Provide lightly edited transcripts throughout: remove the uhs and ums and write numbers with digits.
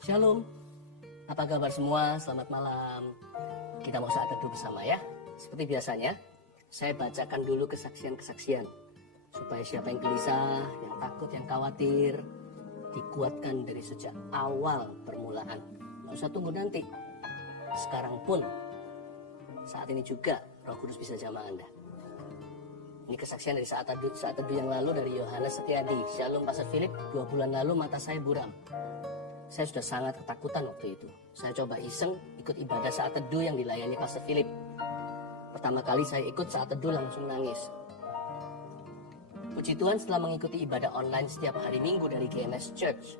Shalom, apa kabar semua? Selamat malam. Kita mau saat teduh bersama ya. Seperti biasanya, saya bacakan dulu kesaksian-kesaksian supaya siapa yang gelisah, yang takut, yang khawatir dikuatkan dari sejak awal permulaan. Nggak usah tunggu nanti. Sekarang pun, saat ini juga Roh Kudus bisa jamah Anda. Ini kesaksian dari saat teduh yang lalu dari Yohanes Setiadi. Shalom Pastor Philip, 2 bulan lalu mata saya buram. Saya sudah sangat ketakutan waktu itu. Saya coba iseng ikut ibadah saat teduh yang dilayani Pastor Philip. Pertama kali saya ikut saat teduh langsung nangis. Puji Tuhan setelah mengikuti ibadah online setiap hari Minggu dari GMS Church,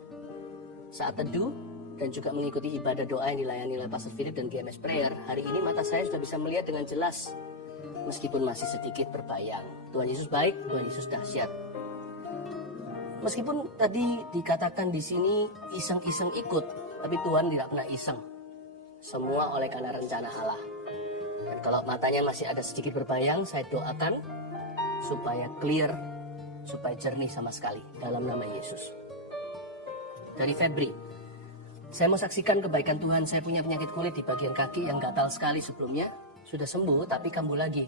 saat teduh dan juga mengikuti ibadah doa yang dilayani oleh Pastor Philip dan GMS Prayer, hari ini mata saya sudah bisa melihat dengan jelas. Meskipun masih sedikit berbayang. Tuhan Yesus baik, Tuhan Yesus dahsyat. Meskipun tadi dikatakan di sini iseng-iseng ikut, tapi Tuhan tidak pernah iseng. Semua oleh karena rencana Allah. Dan kalau matanya masih ada sedikit berbayang, saya doakan supaya clear, supaya jernih sama sekali dalam nama Yesus. Dari Febri, saya mau saksikan kebaikan Tuhan. Saya punya penyakit kulit di bagian kaki yang gatal sekali sebelumnya. Sudah sembuh tapi kambuh lagi.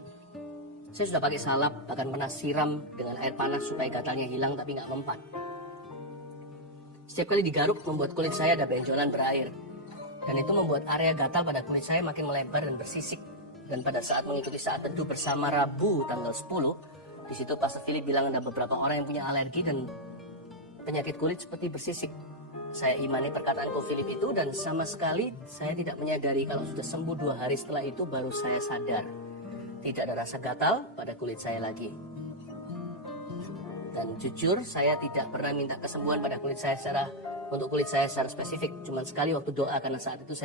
Saya sudah pakai salep, bahkan pernah siram dengan air panas supaya gatalnya hilang tapi nggak mempan. Setiap kali digaruk membuat kulit saya ada benjolan berair. Dan itu membuat area gatal pada kulit saya makin melebar dan bersisik. Dan pada saat mengikuti saat teduh bersama Rabu tanggal 10, di situ Pastor Philip bilang ada beberapa orang yang punya alergi dan penyakit kulit seperti bersisik. Saya imani perkataan Ko Philip itu dan sama sekali saya tidak menyadari kalau sudah sembuh 2 hari setelah itu baru saya sadar. Tidak ada rasa gatal pada kulit saya lagi. Dan jujur saya tidak pernah minta kesembuhan pada kulit saya untuk kulit saya secara spesifik. Cuma sekali waktu doa karena saat itu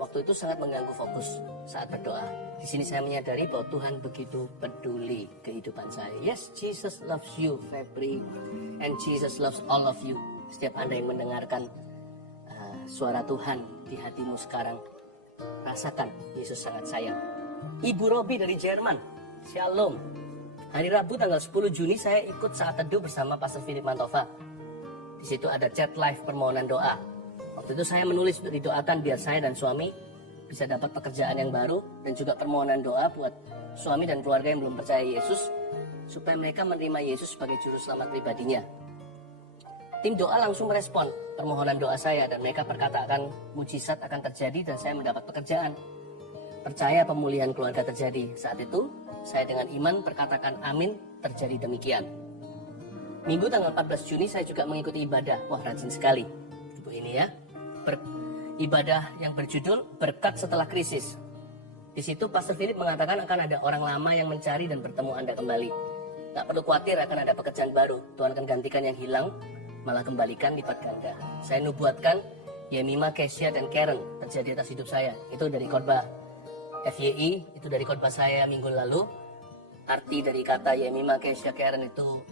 waktu itu sangat mengganggu fokus saat berdoa. Di sini saya menyadari bahwa Tuhan begitu peduli kehidupan saya. Yes, Jesus loves you, Febri, and Jesus loves all of you. Setiap Anda yang mendengarkan suara Tuhan di hatimu sekarang, rasakan Yesus sangat sayang. Ibu Robi dari Jerman, Shalom. Hari Rabu tanggal 10 Juni saya ikut saat teduh bersama Pastor Philip Mantova. Di situ ada chat live permohonan doa. Waktu itu saya menulis untuk didoakan biar saya dan suami bisa dapat pekerjaan yang baru dan juga permohonan doa buat suami dan keluarga yang belum percaya Yesus supaya mereka menerima Yesus sebagai juru selamat pribadinya. Tim doa langsung merespon permohonan doa saya dan mereka perkatakan mujizat akan terjadi dan saya mendapat pekerjaan. Percaya pemulihan keluarga terjadi. Saat itu, saya dengan iman perkatakan amin, terjadi demikian. Minggu tanggal 14 Juni saya juga mengikuti ibadah. Wah, rajin sekali ibu ini ya. Ibadah yang berjudul Berkat Setelah Krisis. Di situ Pastor Philip mengatakan akan ada orang lama yang mencari dan bertemu Anda kembali. Tak perlu khawatir akan ada pekerjaan baru. Tuhan akan gantikan yang hilang, malah kembalikan lipat ganda. Saya nubuatkan Yemima, Kesia, dan Karen terjadi atas hidup saya. Itu dari khotbah FYI, itu dari khotbah saya minggu lalu. Arti dari kata Yemima, Kesia, Karen itu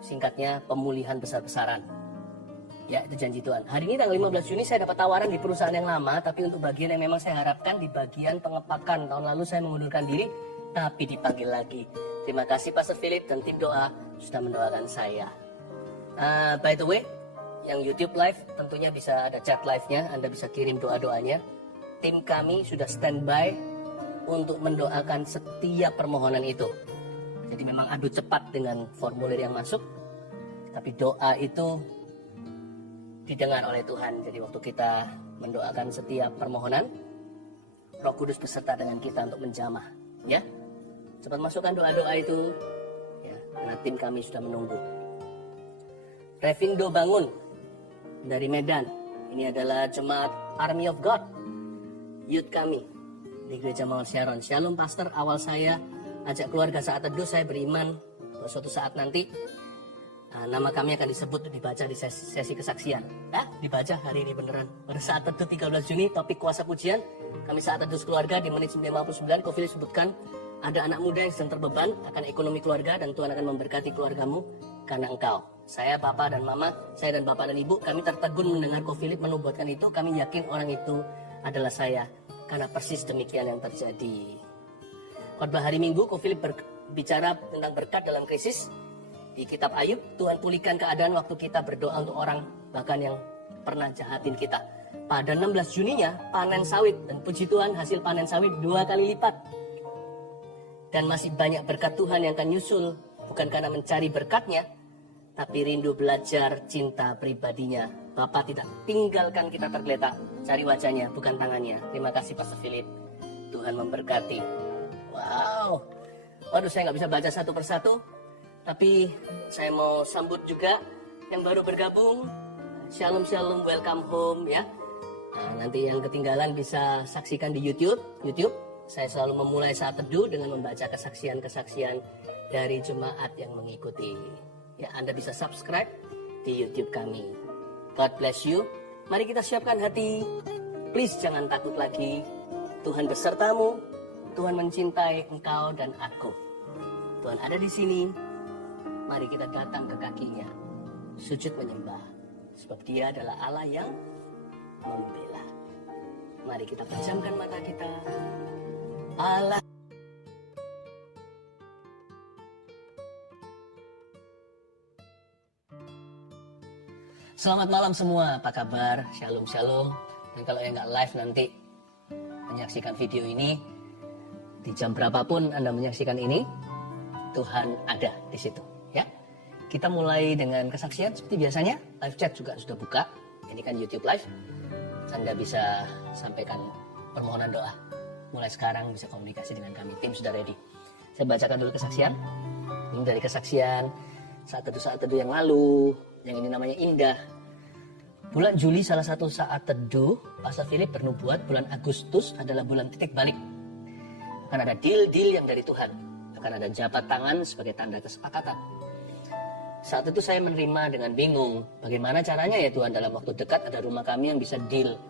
singkatnya pemulihan besar-besaran. Ya, itu janji Tuhan. Hari ini tanggal 15 Juni saya dapat tawaran di perusahaan yang lama, tapi untuk bagian yang memang saya harapkan di bagian pengepakan. Tahun lalu saya mengundurkan diri, tapi dipanggil lagi. Terima kasih Pastor Philip dan tim doa sudah mendoakan saya. By the way, yang YouTube live tentunya bisa ada chat live-nya, Anda bisa kirim doa-doanya. Tim kami sudah standby untuk mendoakan setiap permohonan itu. Jadi memang adu cepat dengan formulir yang masuk, tapi doa itu didengar oleh Tuhan. Jadi waktu kita mendoakan setiap permohonan, Roh Kudus beserta dengan kita untuk menjamah. Ya, cepat masukkan doa-doa itu. Ya, karena tim kami sudah menunggu. Revindo Bangun dari Medan. Ini adalah jemaat Army of God, youth kami di Gereja Mawar Sharon. Shalom Pastor, awal saya ajak keluarga saat teduh, saya beriman bahwa suatu saat nanti nama kami akan disebut dibaca di sesi kesaksian. Dibaca hari ini beneran. Pada saat teduh 13 Juni, topik kuasa pujian, kami saat teduh keluarga di menit 59, Ko Philip sebutkan ada anak muda yang sedang terbeban akan ekonomi keluarga dan Tuhan akan memberkati keluargamu karena engkau. Saya, Bapak dan Mama, saya dan Bapak dan Ibu, kami tertegun mendengar Ko Philip menubuatkan itu. Kami yakin orang itu adalah saya. Karena persis demikian yang terjadi. Khotbah hari Minggu, Ko Philip berbicara tentang berkat dalam krisis. Di kitab Ayub, Tuhan pulihkan keadaan waktu kita berdoa untuk orang bahkan yang pernah jahatin kita. Pada 16 Juninya panen sawit, dan puji Tuhan hasil panen sawit 2 kali lipat. Dan masih banyak berkat Tuhan yang akan nyusul, bukan karena mencari berkatnya, tapi rindu belajar cinta pribadinya. Bapak tidak tinggalkan kita tergeletak, cari wajahnya bukan tangannya. Terima kasih Pastor Philip, Tuhan memberkati. Wow, waduh saya nggak bisa baca satu persatu, tapi saya mau sambut juga yang baru bergabung. Shalom shalom, welcome home ya. Nah, nanti yang ketinggalan bisa saksikan di YouTube. Saya selalu memulai saat teduh dengan membaca kesaksian-kesaksian dari jemaat yang mengikuti. Ya, Anda bisa subscribe di YouTube kami. God bless you. Mari kita siapkan hati. Please jangan takut lagi. Tuhan besertamu. Tuhan mencintai engkau dan aku. Tuhan ada di sini. Mari kita datang ke kakinya. Sujud menyembah. Sebab dia adalah Allah yang membela. Mari kita pejamkan mata kita. Allah. Selamat malam semua, apa kabar? Shalom shalom. Dan kalau yang nggak live nanti menyaksikan video ini di jam berapapun Anda menyaksikan ini, Tuhan ada di situ, ya. Kita mulai dengan kesaksian seperti biasanya. Live chat juga sudah buka. Ini kan YouTube live. Anda bisa sampaikan permohonan doa. Mulai sekarang bisa komunikasi dengan kami. Tim sudah ready. Saya bacakan dulu kesaksian. Ini dari kesaksian saat teduh yang lalu. Yang ini namanya Indah. Bulan Juli salah satu saat teduh, Pastor Philip bernubuat bulan Agustus adalah bulan titik balik. Akan ada deal-deal yang dari Tuhan. Akan ada jabat tangan sebagai tanda kesepakatan. Saat itu saya menerima dengan bingung. Bagaimana caranya ya Tuhan, dalam waktu dekat ada rumah kami yang bisa deal.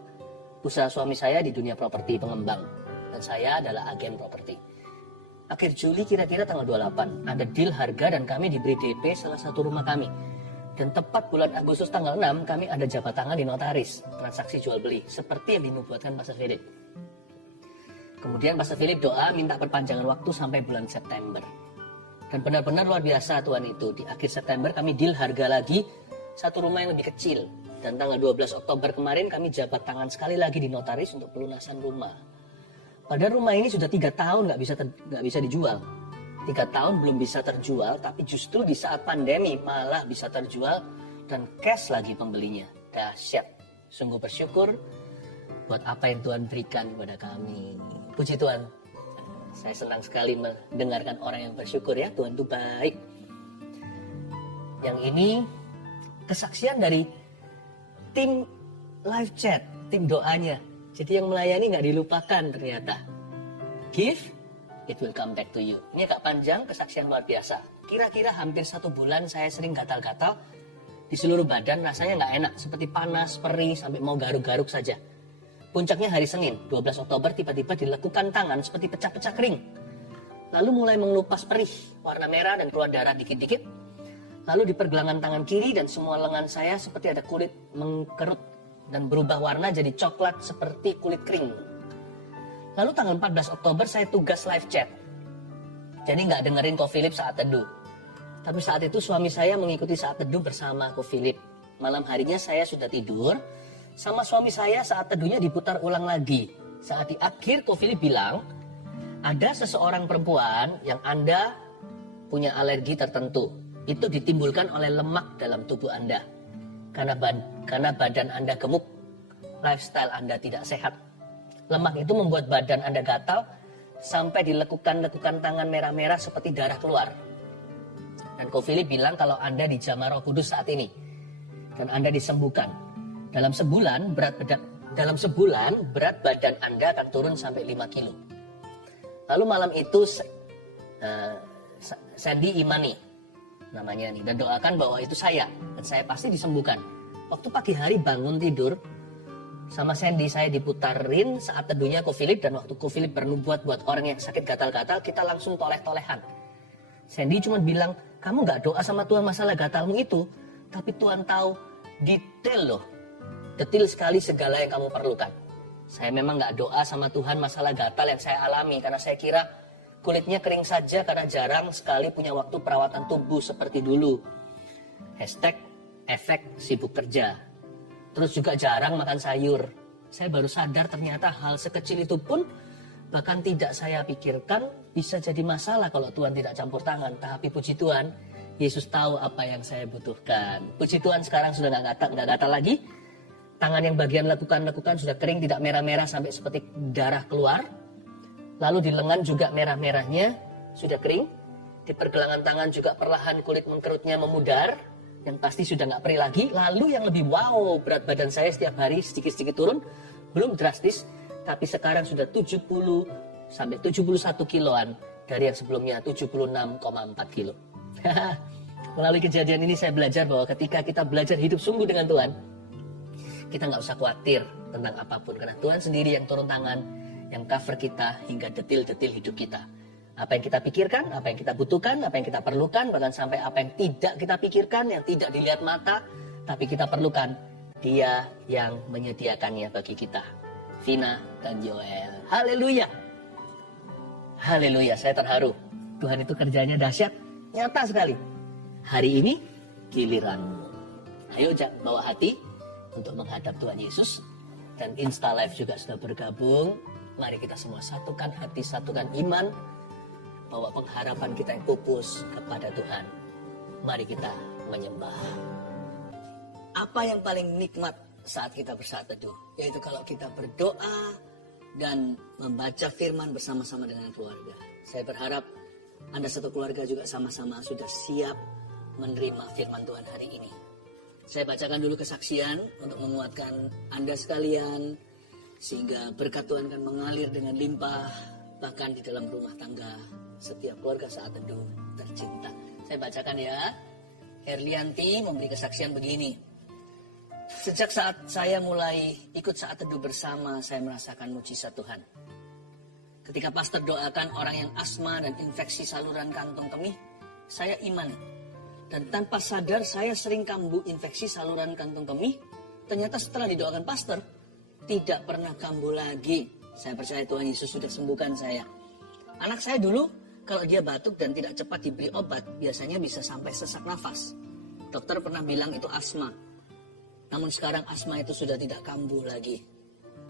Usaha suami saya di dunia properti pengembang. Dan saya adalah agen properti. Akhir Juli kira-kira tanggal 28. Ada deal harga dan kami diberi DP salah satu rumah kami. Dan tepat bulan Agustus tanggal 6 kami ada jabat tangan di notaris. Transaksi jual beli. Seperti yang dinubuatkan Pastor Philip. Kemudian Pastor Philip doa minta perpanjangan waktu sampai bulan September. Dan benar-benar luar biasa Tuhan itu. Di akhir September kami deal harga lagi satu rumah yang lebih kecil. Dan tanggal 12 Oktober kemarin kami jabat tangan sekali lagi di notaris untuk pelunasan rumah. Padahal rumah ini sudah 3 tahun nggak bisa dijual. 3 tahun belum bisa terjual, tapi justru di saat pandemi malah bisa terjual dan cash lagi pembelinya. Dahsyat. Sungguh bersyukur buat apa yang Tuhan berikan kepada kami. Puji Tuhan. Saya senang sekali mendengarkan orang yang bersyukur ya. Tuhan itu baik. Yang ini kesaksian dari tim live chat, tim doanya. Jadi yang melayani nggak dilupakan ternyata. Give, it will come back to you. Ini agak panjang, kesaksian luar biasa. Kira-kira hampir 1 bulan saya sering gatal-gatal di seluruh badan, rasanya nggak enak. Seperti panas, perih, sampai mau garuk-garuk saja. Puncaknya hari Senin, 12 Oktober tiba-tiba dilekukan tangan seperti pecah-pecah kering. Lalu mulai mengelupas perih, warna merah dan keluar darah dikit-dikit. Lalu di pergelangan tangan kiri dan semua lengan saya seperti ada kulit mengkerut dan berubah warna jadi coklat seperti kulit kering. Lalu tanggal 14 Oktober saya tugas live chat. Jadi nggak dengerin Ko Philip saat teduh. Tapi saat itu suami saya mengikuti saat teduh bersama Ko Philip. Malam harinya saya sudah tidur. Sama suami saya saat teduhnya diputar ulang lagi. Saat di akhir Ko Philip bilang, ada seseorang perempuan yang Anda punya alergi tertentu. Itu ditimbulkan oleh lemak dalam tubuh Anda. Karena badan Anda gemuk, lifestyle Anda tidak sehat. Lemak itu membuat badan Anda gatal sampai dilekukan-lekukan tangan merah-merah seperti darah keluar. Dan Ko Philip bilang kalau Anda dijamah Roh Kudus saat ini dan Anda disembuhkan, dalam sebulan berat badan Anda akan turun sampai 5 kilo. Lalu malam itu Sandy Imani namanya nih, dan doakan bahwa itu saya dan saya pasti disembuhkan. Waktu pagi hari bangun tidur sama Sandy, saya diputarin saat teduhnya Ko Philip, dan waktu Ko Philip bernubuat buat orang yang sakit gatal-gatal, kita langsung toleh-tolehan. Sandy cuma bilang, kamu gak doa sama Tuhan masalah gatalmu itu, tapi Tuhan tahu detail loh, detail sekali segala yang kamu perlukan. Saya memang gak doa sama Tuhan masalah gatal yang saya alami, karena saya kira kulitnya kering saja karena jarang sekali punya waktu perawatan tubuh seperti dulu. #efek sibuk kerja. Terus juga jarang makan sayur. Saya baru sadar ternyata hal sekecil itu pun bahkan tidak saya pikirkan bisa jadi masalah kalau Tuhan tidak campur tangan. Tapi puji Tuhan, Yesus tahu apa yang saya butuhkan. Puji Tuhan sekarang sudah nggak gatal lagi. Tangan yang bagian lekukan sudah kering, tidak merah-merah sampai seperti darah keluar. Lalu di lengan juga merah-merahnya sudah kering. Di pergelangan tangan juga perlahan kulit mengkerutnya memudar. Yang pasti sudah nggak perih lagi. Lalu yang lebih wow, berat badan saya setiap hari sedikit-sedikit turun. Belum drastis, tapi sekarang sudah 70 sampai 71 kiloan dari yang sebelumnya 76,4 kilo. Melalui kejadian ini saya belajar bahwa ketika kita belajar hidup sungguh dengan Tuhan, kita nggak usah khawatir tentang apapun. Karena Tuhan sendiri yang turun tangan, yang cover kita hingga detil-detil hidup kita. Apa yang kita pikirkan, apa yang kita butuhkan, apa yang kita perlukan, bahkan sampai apa yang tidak kita pikirkan, yang tidak dilihat mata, tapi kita perlukan, Dia yang menyediakannya bagi kita. Vina dan Joel. Haleluya. Haleluya, saya terharu. Tuhan itu kerjanya dahsyat, nyata sekali. Hari ini giliranmu. Ayo bawa hati untuk menghadap Tuhan Yesus. Dan Insta Live juga sudah bergabung. Mari kita semua satukan hati, satukan iman, bahwa pengharapan kita yang pupus kepada Tuhan. Mari kita menyembah. Apa yang paling nikmat saat kita bersaat teduh? Yaitu kalau kita berdoa dan membaca firman bersama-sama dengan keluarga. Saya berharap Anda satu keluarga juga sama-sama sudah siap menerima firman Tuhan hari ini. Saya bacakan dulu kesaksian untuk menguatkan Anda sekalian, sehingga berkat Tuhan akan mengalir dengan limpah, bahkan di dalam rumah tangga setiap keluarga saat teduh tercinta. Saya bacakan ya. Herlianti memberi kesaksian begini. Sejak saat saya mulai ikut saat teduh bersama, saya merasakan mujizat Tuhan. Ketika pastor doakan orang yang asma dan infeksi saluran kantong kemih, saya iman. Dan tanpa sadar saya sering kambuh infeksi saluran kantong kemih. Ternyata setelah didoakan pastor, tidak pernah kambuh lagi. Saya percaya Tuhan Yesus sudah sembuhkan saya. Anak saya dulu, kalau dia batuk dan tidak cepat diberi obat, biasanya bisa sampai sesak nafas. Dokter pernah bilang itu asma. Namun sekarang asma itu sudah tidak kambuh lagi.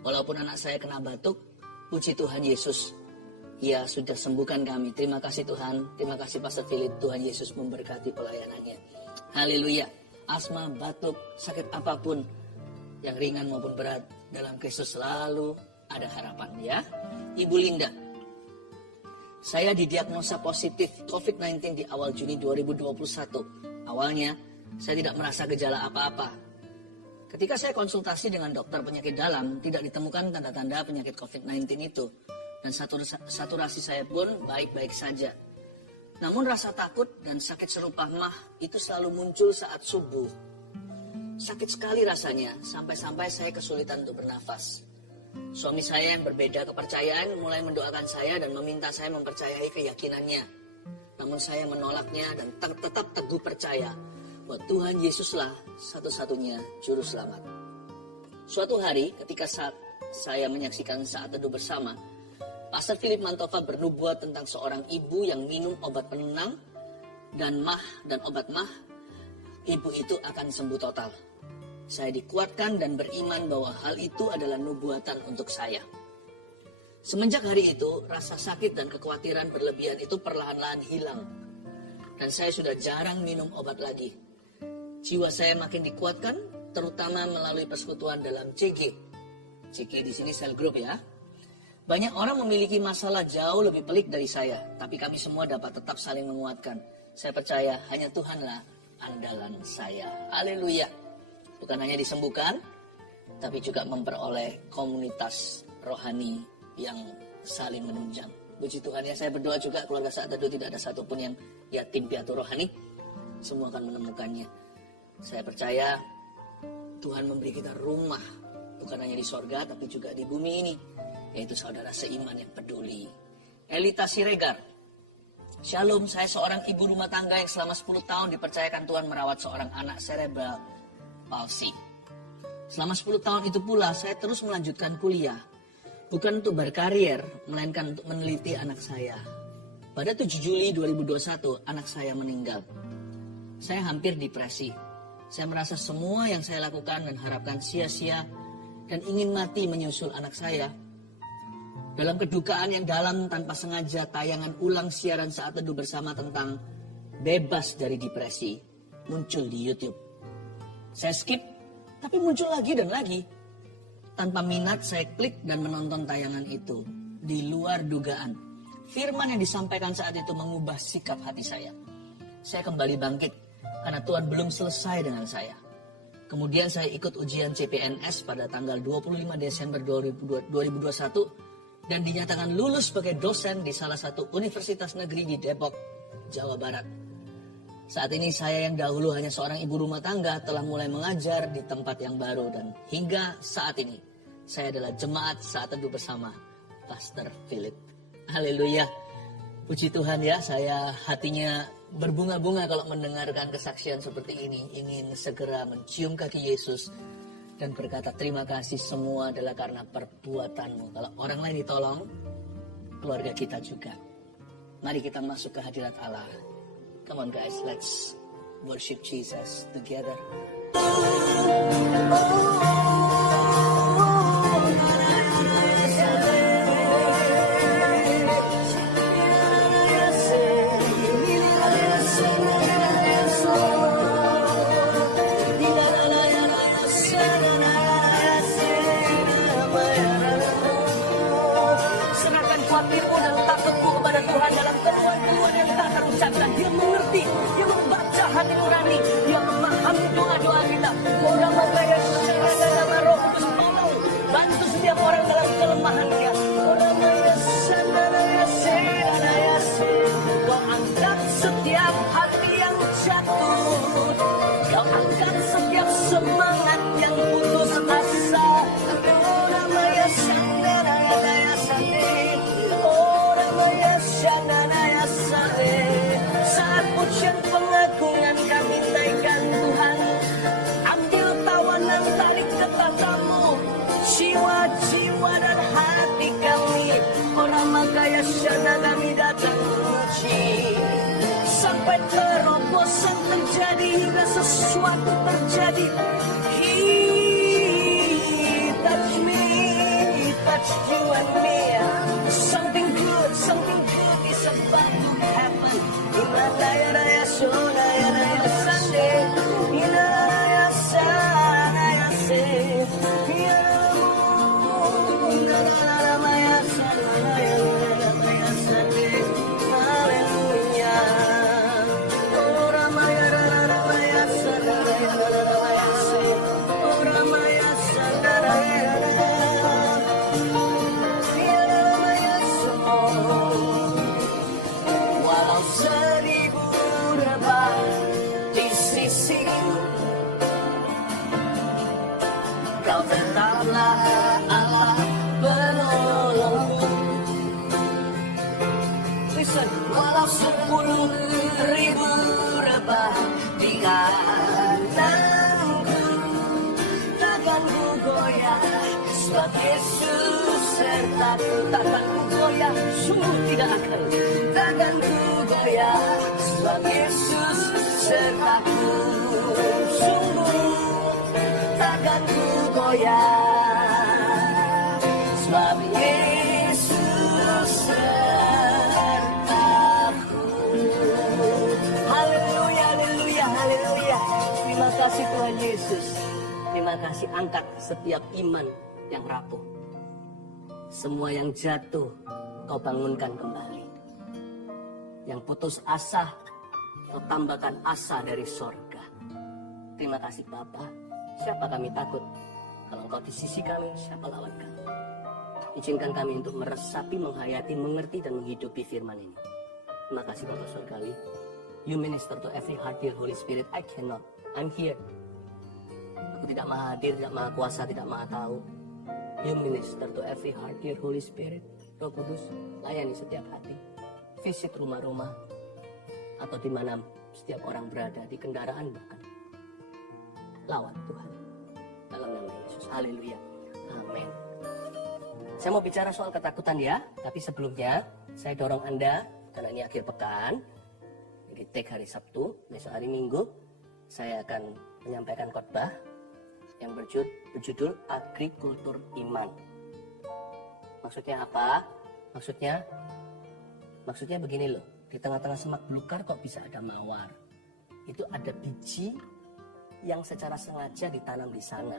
Walaupun anak saya kena batuk, puji Tuhan Yesus, Ia sudah sembuhkan kami. Terima kasih Tuhan, terima kasih Pastor Philip. Tuhan Yesus memberkati pelayanannya. Haleluya. Asma, batuk, sakit apapun, yang ringan maupun berat, dalam Kristus selalu ada harapan ya. Ibu Linda, saya didiagnosa positif COVID-19 di awal Juni 2021. Awalnya, saya tidak merasa gejala apa-apa. Ketika saya konsultasi dengan dokter penyakit dalam, tidak ditemukan tanda-tanda penyakit COVID-19 itu. Dan saturasi saya pun baik-baik saja. Namun rasa takut dan sakit serupa mah itu selalu muncul saat subuh. Sakit sekali rasanya, sampai-sampai saya kesulitan untuk bernafas. Suami saya yang berbeda kepercayaan mulai mendoakan saya dan meminta saya mempercayai keyakinannya. Namun saya menolaknya dan tetap teguh percaya bahwa Tuhan Yesuslah satu-satunya juru selamat. Suatu hari ketika saya menyaksikan saat teduh bersama, Pastor Philip Mantova bernubuat tentang seorang ibu yang minum obat penenang dan obat mah, ibu itu akan sembuh total. Saya dikuatkan dan beriman bahwa hal itu adalah nubuatan untuk saya. Semenjak hari itu, rasa sakit dan kekhawatiran berlebihan itu perlahan-lahan hilang. Dan saya sudah jarang minum obat lagi. Jiwa saya makin dikuatkan, terutama melalui persekutuan dalam CG. CG di sini cell group ya. Banyak orang memiliki masalah jauh lebih pelik dari saya, tapi kami semua dapat tetap saling menguatkan. Saya percaya hanya Tuhanlah andalan saya. Haleluya. Bukan hanya disembuhkan, tapi juga memperoleh komunitas rohani yang saling menunjang. Puji Tuhan ya, saya berdoa juga keluarga saat teduh tidak ada satupun yang yatim piatu rohani. Semua akan menemukannya. Saya percaya Tuhan memberi kita rumah, bukan hanya di sorga, tapi juga di bumi ini. Yaitu saudara seiman yang peduli. Elita Siregar. Shalom, saya seorang ibu rumah tangga yang selama 10 tahun dipercayakan Tuhan merawat seorang anak cerebral palsy. Selama 10 tahun itu pula saya terus melanjutkan kuliah. Bukan untuk berkarier, melainkan untuk meneliti anak saya. Pada 7 Juli 2021, anak saya meninggal. Saya hampir depresi. Saya merasa semua yang saya lakukan dan harapkan sia-sia dan ingin mati menyusul anak saya. Dalam kedukaan yang dalam tanpa sengaja tayangan ulang siaran Saat Teduh Bersama tentang bebas dari depresi muncul di YouTube. Saya skip, tapi muncul lagi dan lagi. Tanpa minat saya klik dan menonton tayangan itu. Di luar dugaan, firman yang disampaikan saat itu mengubah sikap hati saya. Saya kembali bangkit karena Tuhan belum selesai dengan saya. Kemudian saya ikut ujian CPNS pada tanggal 25 Desember 2021 dan dinyatakan lulus sebagai dosen di salah satu universitas negeri di Depok, Jawa Barat. Saat ini saya yang dahulu hanya seorang ibu rumah tangga telah mulai mengajar di tempat yang baru dan hingga saat ini saya adalah jemaat Saat Teduh Bersama Pastor Philip. Haleluya. Puji Tuhan ya, saya hatinya berbunga-bunga kalau mendengarkan kesaksian seperti ini. Ingin segera mencium kaki Yesus dan berkata terima kasih, semua adalah karena perbuatanmu. Kalau orang lain ditolong, keluarga kita juga. Mari kita masuk ke hadirat Allah. Come on guys, let's worship Jesus together. Khawatirmu dan takutmu kepada Tuhan dalam keluhan-keluhan yang tak terucapkan. Dia mengerti, dia membaca hati nurani, dia memahami doa-doa kita. Orang makanya secara dalam Roh Kudus tolong bantu setiap orang dalam kelemahannya. Orang makanya sanaraya seraya se. Kau angkat setiap hati yang jatuh, kau angkat setiap semangat yang putus asa. Orang makanya sanaraya se. Saat pujian pengagungan kami naikkan Tuhan, ambil tawanan tarik kepadamu jiwa-jiwa dan hati kami. Orang makanya syana kami datang memuji sampai terobosan terjadi hingga sesuatu terjadi. He touch me, he touch you and me. Something good is about to happen. Inalaya raya sonaya raya sande, inalaya sanaya se, inalaya maya sanaya raya sande, haleluya. Ora maya raya sanaya raya se, ora maya sanaya. Walau 1000 rebah di sisimu, kau tetaplah Allah penolongku. Listen, walau 10.000 rebah di kananku, takkan ku goyah, sebab Yesus sertaku. Takkan ku goyah, sungguh tidak akan. Takkan ku goyah, sebab Yesus sertaku. Sungguh takkan ku goyah, sebab Yesus sertaku. Haleluya, haleluya, haleluya. Terima kasih Tuhan Yesus. Terima kasih, angkat setiap iman yang rapuh. Semua yang jatuh, kau bangunkan kembali. Yang putus asa, kau tambahkan asa dari sorga. Terima kasih Bapa. Siapa kami takut? Kalau engkau di sisi kami, siapa lawan kami? Izinkan kami untuk meresapi, menghayati, mengerti, dan menghidupi firman ini. Terima kasih Bapa Surgawi. You minister to every heart, dear Holy Spirit. I cannot. I'm here. Aku tidak maha hadir, tidak maha kuasa, tidak maha tahu. You minister to every heart, dear Holy Spirit. Roh Kudus, layani setiap hati. Visit rumah-rumah atau di mana setiap orang berada, di kendaraan bahkan. Lawan Tuhan. Dalam nama Yesus. Haleluya. Amin. Saya mau bicara soal ketakutan ya, tapi sebelumnya saya dorong Anda, karena ini akhir pekan, jadi take hari Sabtu, besok hari Minggu, saya akan menyampaikan khotbah yang berjudul Agrikultur Iman. Maksudnya apa? Maksudnya begini loh, di tengah-tengah semak belukar kok bisa ada mawar. Itu ada biji yang secara sengaja ditanam di sana.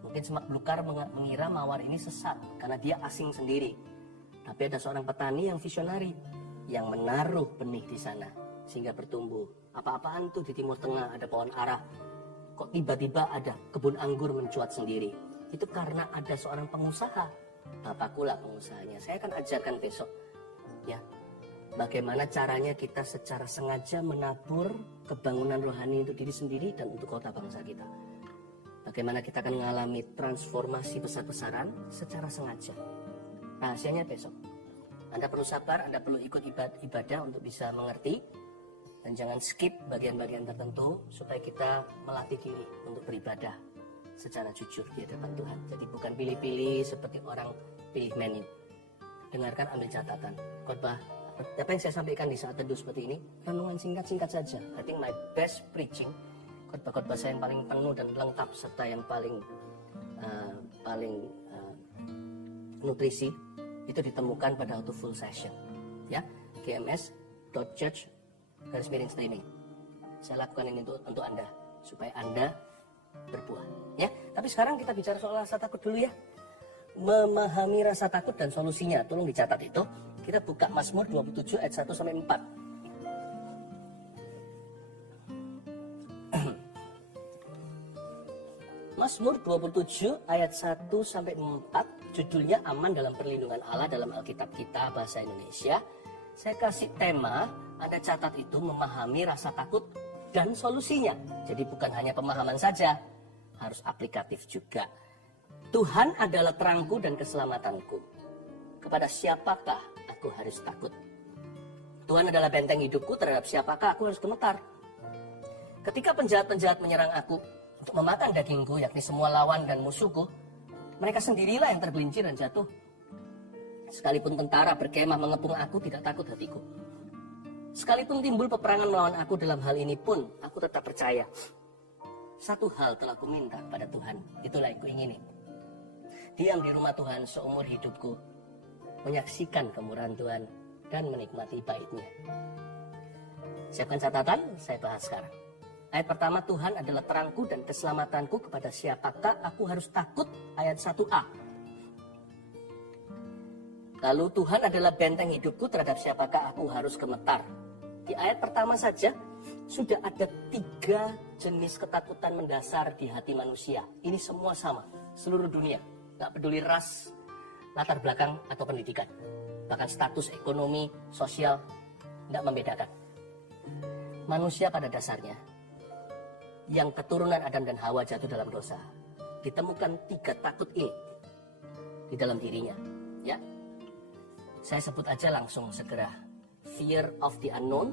Mungkin semak belukar mengira mawar ini sesat karena dia asing sendiri. Tapi ada seorang petani yang visionari yang menaruh benih di sana sehingga bertumbuh. Apa-apaan tuh di Timur Tengah ada pohon ara. Kok tiba-tiba ada kebun anggur mencuat sendiri? Itu karena ada seorang pengusaha. Bapakku lah pengusahanya. Saya akan ajarkan besok. Ya, bagaimana caranya kita secara sengaja menabur kebangunan rohani untuk diri sendiri dan untuk kota bangsa kita. Bagaimana kita akan mengalami transformasi besar-besaran secara sengaja. Rahasianya besok. Anda perlu sabar, Anda perlu ikut ibadah untuk bisa mengerti. Dan jangan skip bagian-bagian tertentu supaya kita melatih diri untuk beribadah secara jujur di hadapan Tuhan. Jadi bukan pilih-pilih seperti orang pilih menu. Dengarkan, ambil catatan. Khotbah apa yang saya sampaikan di saat teduh seperti ini, renungan singkat-singkat saja. I think my best preaching, khotbah-khotbah saya yang paling penuh dan lengkap serta yang paling nutrisi itu ditemukan pada waktu full session. Ya, gms.church/streaming. Saya lakukan ini untuk Anda supaya Anda berbuah. Ya, tapi sekarang kita bicara soal rasa takut dulu ya. Memahami rasa takut dan solusinya. Tolong dicatat itu. Kita buka Mazmur 27 ayat 1 sampai 4. Mazmur 27 ayat 1 sampai 4, judulnya Aman dalam Perlindungan Allah dalam Alkitab kita bahasa Indonesia. Saya kasih tema, Anda catat itu memahami rasa takut dan solusinya. Jadi bukan hanya pemahaman saja, harus aplikatif juga. Tuhan adalah terangku dan keselamatanku. Kepada siapakah aku harus takut? Tuhan adalah benteng hidupku, terhadap siapakah aku harus gemetar? Ketika penjahat-penjahat menyerang aku untuk memakan dagingku, yakni semua lawan dan musuhku, mereka sendirilah yang tergelincir dan jatuh. Sekalipun tentara berkemah mengepung aku, tidak takut hatiku. Sekalipun timbul peperangan melawan aku, dalam hal ini pun aku tetap percaya. Satu hal telah kuminta pada Tuhan, itulah yang kuingini. Diam di rumah Tuhan seumur hidupku, menyaksikan kemurahan Tuhan dan menikmati bait-Nya. Siapkan catatan, saya bahas sekarang. Ayat pertama, Tuhan adalah terangku dan keselamatanku, kepada siapakah aku harus takut? Ayat 1a. Lalu Tuhan adalah benteng hidupku, terhadap siapakah aku harus gemetar? Di ayat pertama saja sudah ada 3 jenis ketakutan mendasar di hati manusia. Ini semua sama, seluruh dunia. Gak peduli ras, latar belakang atau pendidikan. Bahkan status ekonomi, sosial, tidak membedakan. Manusia pada dasarnya, yang keturunan Adam dan Hawa jatuh dalam dosa, ditemukan 3 takut ini di dalam dirinya. Ya, saya sebut aja langsung segera. Fear of the unknown,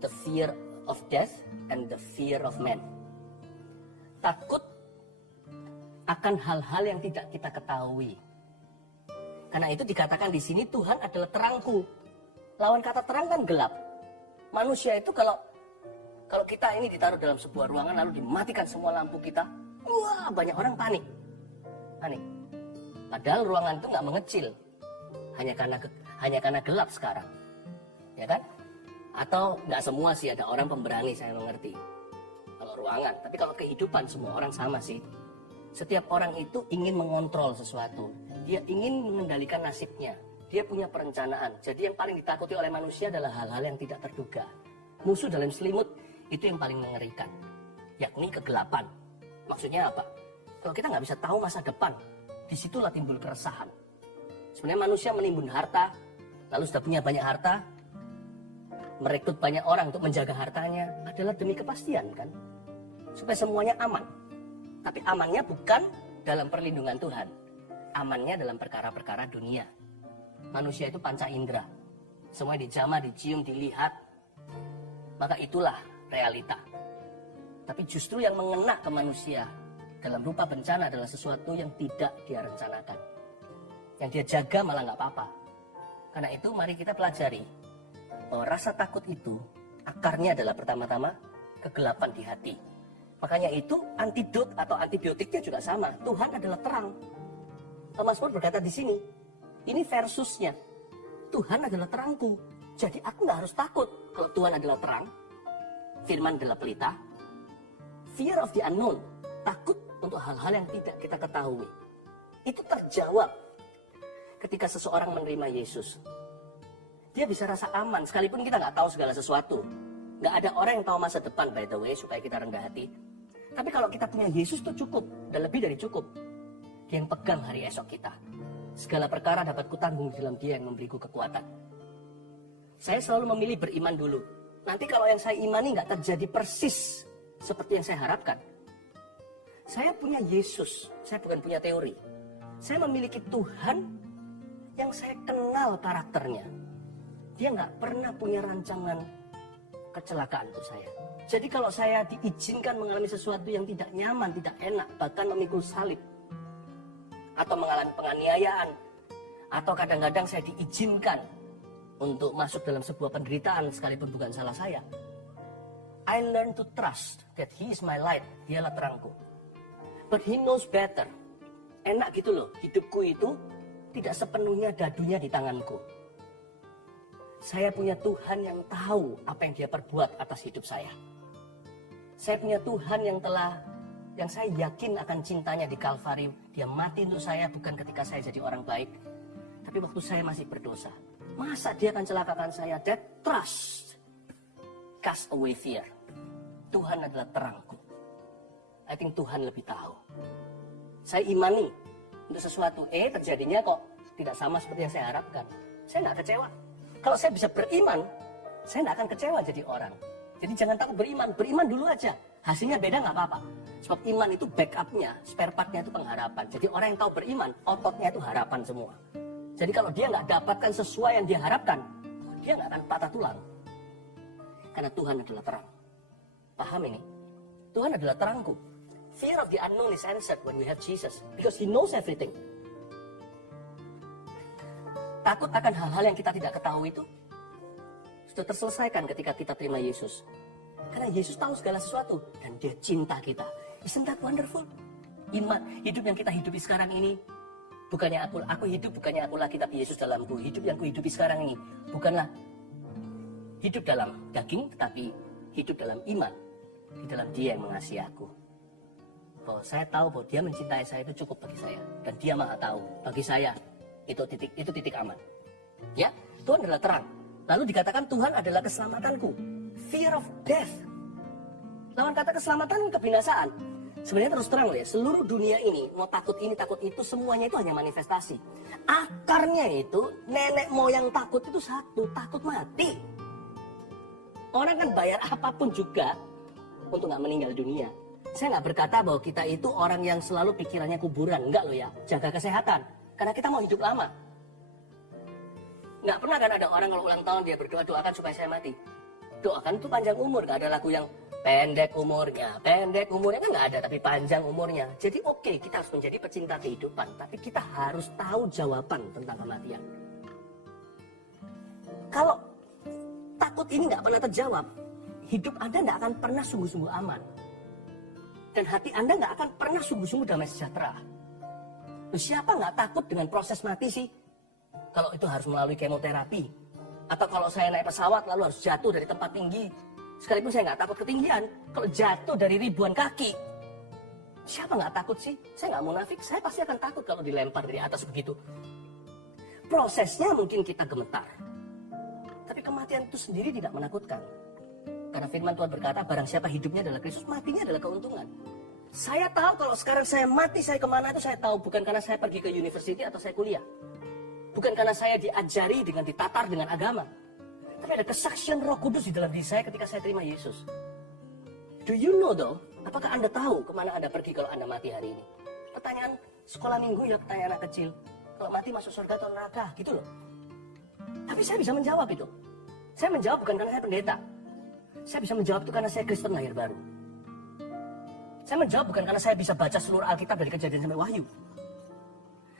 the fear of death, and the fear of man. Takut akan hal-hal yang tidak kita ketahui. Karena itu dikatakan di sini Tuhan adalah terangku. Lawan kata terang kan gelap. Manusia itu kalau kita ini ditaruh dalam sebuah ruangan lalu dimatikan semua lampu kita, wah, banyak orang panik. Padahal ruangan itu nggak mengecil, hanya karena gelap sekarang, ya kan? Atau nggak semua sih, ada orang pemberani, saya mengerti. Kalau ruangan, tapi kalau kehidupan semua orang sama sih. Setiap orang itu ingin mengontrol sesuatu. Dia ingin mengendalikan nasibnya. Dia punya perencanaan. Jadi yang paling ditakuti oleh manusia adalah hal-hal yang tidak terduga. Musuh dalam selimut itu yang paling mengerikan. Yakni kegelapan. Maksudnya apa? Kalau kita nggak bisa tahu masa depan, disitulah timbul keresahan. Sebenarnya manusia menimbun harta, lalu sudah punya banyak harta, merekrut banyak orang untuk menjaga hartanya, adalah demi kepastian kan? Supaya semuanya aman. Tapi amannya bukan dalam perlindungan Tuhan. Amannya dalam perkara-perkara dunia. Manusia itu panca indera. Semuanya dijamah, dicium, dilihat. Maka itulah realita. Tapi justru yang mengena ke manusia dalam rupa bencana adalah sesuatu yang tidak dia rencanakan. Yang dia jaga malah nggak apa-apa. Karena itu mari kita pelajari bahwa rasa takut itu akarnya adalah pertama-tama kegelapan di hati. Makanya itu antidot atau antibiotiknya juga sama. Tuhan adalah terang. Mazmur berkata di sini, ini versusnya. Tuhan adalah terangku. Jadi aku nggak harus takut kalau Tuhan adalah terang. Firman adalah pelita. Fear of the unknown. Takut untuk hal-hal yang tidak kita ketahui. Itu terjawab ketika seseorang menerima Yesus. Dia bisa rasa aman sekalipun kita nggak tahu segala sesuatu. Nggak ada orang yang tahu masa depan, by the way, supaya kita rendah hati. Tapi kalau kita punya Yesus itu cukup, dan lebih dari cukup. Dia yang pegang hari esok kita. Segala perkara dapat kutanggung di dalam Dia yang memberiku kekuatan. Saya selalu memilih beriman dulu. Nanti kalau yang saya imani nggak terjadi persis seperti yang saya harapkan. Saya punya Yesus, saya bukan punya teori. Saya memiliki Tuhan yang saya kenal karakternya. Dia nggak pernah punya rancangan kecelakaan untuk saya. Jadi kalau saya diizinkan mengalami sesuatu yang tidak nyaman, tidak enak, bahkan memikul salib, atau mengalami penganiayaan, atau kadang-kadang saya diizinkan untuk masuk dalam sebuah penderitaan sekalipun bukan salah saya, I learn to trust that He is my light, Dialah terangku. But He knows better. Enak gitu loh, hidupku itu tidak sepenuhnya dadunya di tanganku. Saya punya Tuhan yang tahu apa yang Dia perbuat atas hidup saya. Saya punya Tuhan yang saya yakin akan cintanya di Kalvari. Dia mati untuk saya bukan ketika saya jadi orang baik, tapi waktu saya masih berdosa. Masa Dia akan celakakan saya? That trust cast away fear. Tuhan adalah terangku. I think Tuhan lebih tahu. Saya imani untuk sesuatu terjadinya kok tidak sama seperti yang saya harapkan. Saya nggak kecewa. Kalau saya bisa beriman, saya nggak akan kecewa jadi orang. Jadi jangan takut beriman, beriman dulu aja. Hasilnya beda nggak apa-apa. Sebab iman itu backupnya, spare partnya itu pengharapan. Jadi orang yang tahu beriman, ototnya itu harapan semua. Jadi kalau dia nggak dapatkan sesuai yang dia harapkan, dia nggak akan patah tulang. Karena Tuhan adalah terang. Paham ini? Tuhan adalah terangku. Fear of the unknown is answered when we have Jesus. Because He knows everything. Takut akan hal-hal yang kita tidak ketahui itu sudah terselesaikan ketika kita terima Yesus. Karena Yesus tahu segala sesuatu dan Dia cinta kita. Isn't that wonderful? Hidup yang kita hidupi sekarang ini bukannya aku hidup bukannya aku lagi, tapi Yesus dalamku. Hidup yang kuhidupi sekarang ini bukanlah hidup dalam daging, tetapi hidup dalam iman di dalam Dia yang mengasihi aku. Bahwa saya tahu bahwa Dia mencintai saya itu cukup bagi saya, dan Dia Maha tahu bagi saya itu titik aman. Ya, Tuhan adalah terang. Lalu dikatakan Tuhan adalah keselamatanku. Fear of death. Lawan kata keselamatan kebinasaan. Sebenarnya terus terang ya, seluruh dunia ini mau takut ini takut itu, semuanya itu hanya manifestasi. Akarnya itu nenek moyang takut itu satu, takut mati. Orang kan bayar apapun juga untuk nggak meninggal dunia. Saya nggak berkata bahwa kita itu orang yang selalu pikirannya kuburan, enggak loh ya. Jaga kesehatan. Karena kita mau hidup lama. Nggak pernah kan ada orang kalau ulang tahun dia berdoa, doakan supaya saya mati. Doakan itu panjang umur, nggak ada lagu yang pendek umurnya kan nggak ada, tapi panjang umurnya. Jadi oke, kita harus menjadi pecinta kehidupan, tapi kita harus tahu jawaban tentang kematian. Kalau takut ini nggak pernah terjawab, hidup Anda nggak akan pernah sungguh-sungguh aman. Dan hati Anda nggak akan pernah sungguh-sungguh damai sejahtera. Siapa nggak takut dengan proses mati sih? Kalau itu harus melalui kemoterapi. Atau kalau saya naik pesawat lalu harus jatuh dari tempat tinggi. Sekalipun saya nggak takut ketinggian. Kalau jatuh dari ribuan kaki. Siapa nggak takut sih? Saya nggak munafik. Saya pasti akan takut kalau dilempar dari atas begitu. Prosesnya mungkin kita gemetar. Tapi kematian itu sendiri tidak menakutkan. Karena firman Tuhan berkata, barang siapa hidupnya adalah Kristus, matinya adalah keuntungan. Saya tahu kalau sekarang saya mati, saya kemana itu saya tahu. Bukan karena saya pergi ke university atau saya kuliah. Bukan karena saya diajari dengan ditatar dengan agama. Tapi ada kesaksian Roh Kudus di dalam diri saya ketika saya terima Yesus. Do you know though? Apakah Anda tahu kemana Anda pergi kalau Anda mati hari ini? Pertanyaan sekolah minggu ya, pertanyaan anak kecil. Kalau mati masuk surga atau neraka, gitu loh. Tapi saya bisa menjawab itu. Saya menjawab bukan karena saya pendeta. Saya bisa menjawab itu karena saya Kristen lahir baru. Saya menjawab bukan karena saya bisa baca seluruh Alkitab dari Kejadian sampai Wahyu.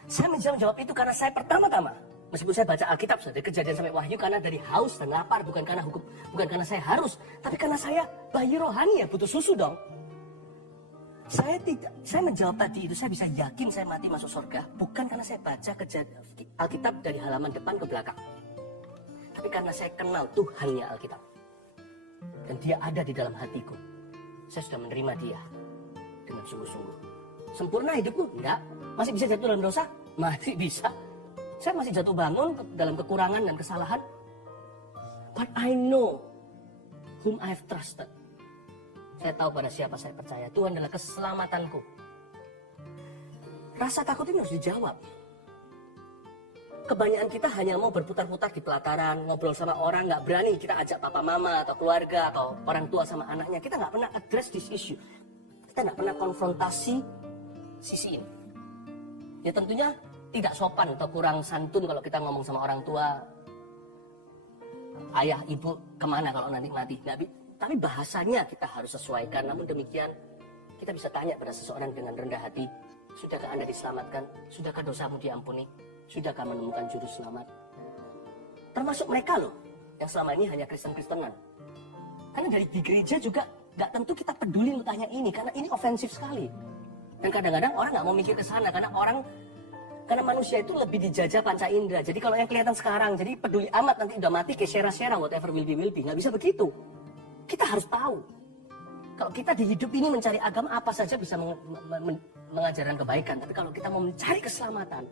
Saya menjawab itu karena saya pertama-tama, meskipun saya baca Alkitab dari Kejadian sampai Wahyu, karena dari haus dan lapar, bukan karena hukum, bukan karena saya harus, tapi karena saya bayi rohani ya, butuh susu dong. Saya menjawab tadi itu, saya bisa yakin saya mati masuk surga bukan karena saya baca Alkitab dari halaman depan ke belakang, tapi karena saya kenal Tuhannya Alkitab dan Dia ada di dalam hatiku. Saya sudah menerima Dia dengan sungguh-sungguh. Sempurna hidupku? Enggak. Masih bisa jatuh dalam dosa? Masih bisa. Saya masih jatuh bangun dalam kekurangan dan kesalahan. But I know whom I have trusted. Saya tahu pada siapa saya percaya. Tuhan adalah keselamatanku. Rasa takut ini harus dijawab. Kebanyakan kita hanya mau berputar-putar di pelataran, ngobrol sama orang, nggak berani kita ajak papa mama atau keluarga atau orang tua sama anaknya. Kita nggak pernah address this issue. Kita nggak pernah konfrontasi sisi ini. Ya tentunya tidak sopan atau kurang santun kalau kita ngomong sama orang tua. Ayah, ibu, kemana kalau nanti mati? Tapi bahasanya kita harus sesuaikan. Namun demikian, kita bisa tanya pada seseorang dengan rendah hati, sudahkah Anda diselamatkan? Sudahkah dosamu diampuni? Sudahkah menemukan juru selamat? Termasuk mereka loh, yang selama ini hanya Kristen-Kristenan. Karena di gereja juga nggak tentu kita peduli untuk tanya ini, karena ini ofensif sekali. Dan kadang-kadang orang nggak mau mikir ke sana, karena manusia itu lebih dijajah panca indera. Jadi kalau yang kelihatan sekarang, jadi peduli amat nanti udah mati kayak shera-shera, whatever will be. Nggak bisa begitu. Kita harus tahu. Kalau kita di hidup ini mencari agama, apa saja bisa mengajarkan kebaikan. Tapi kalau kita mau mencari keselamatan,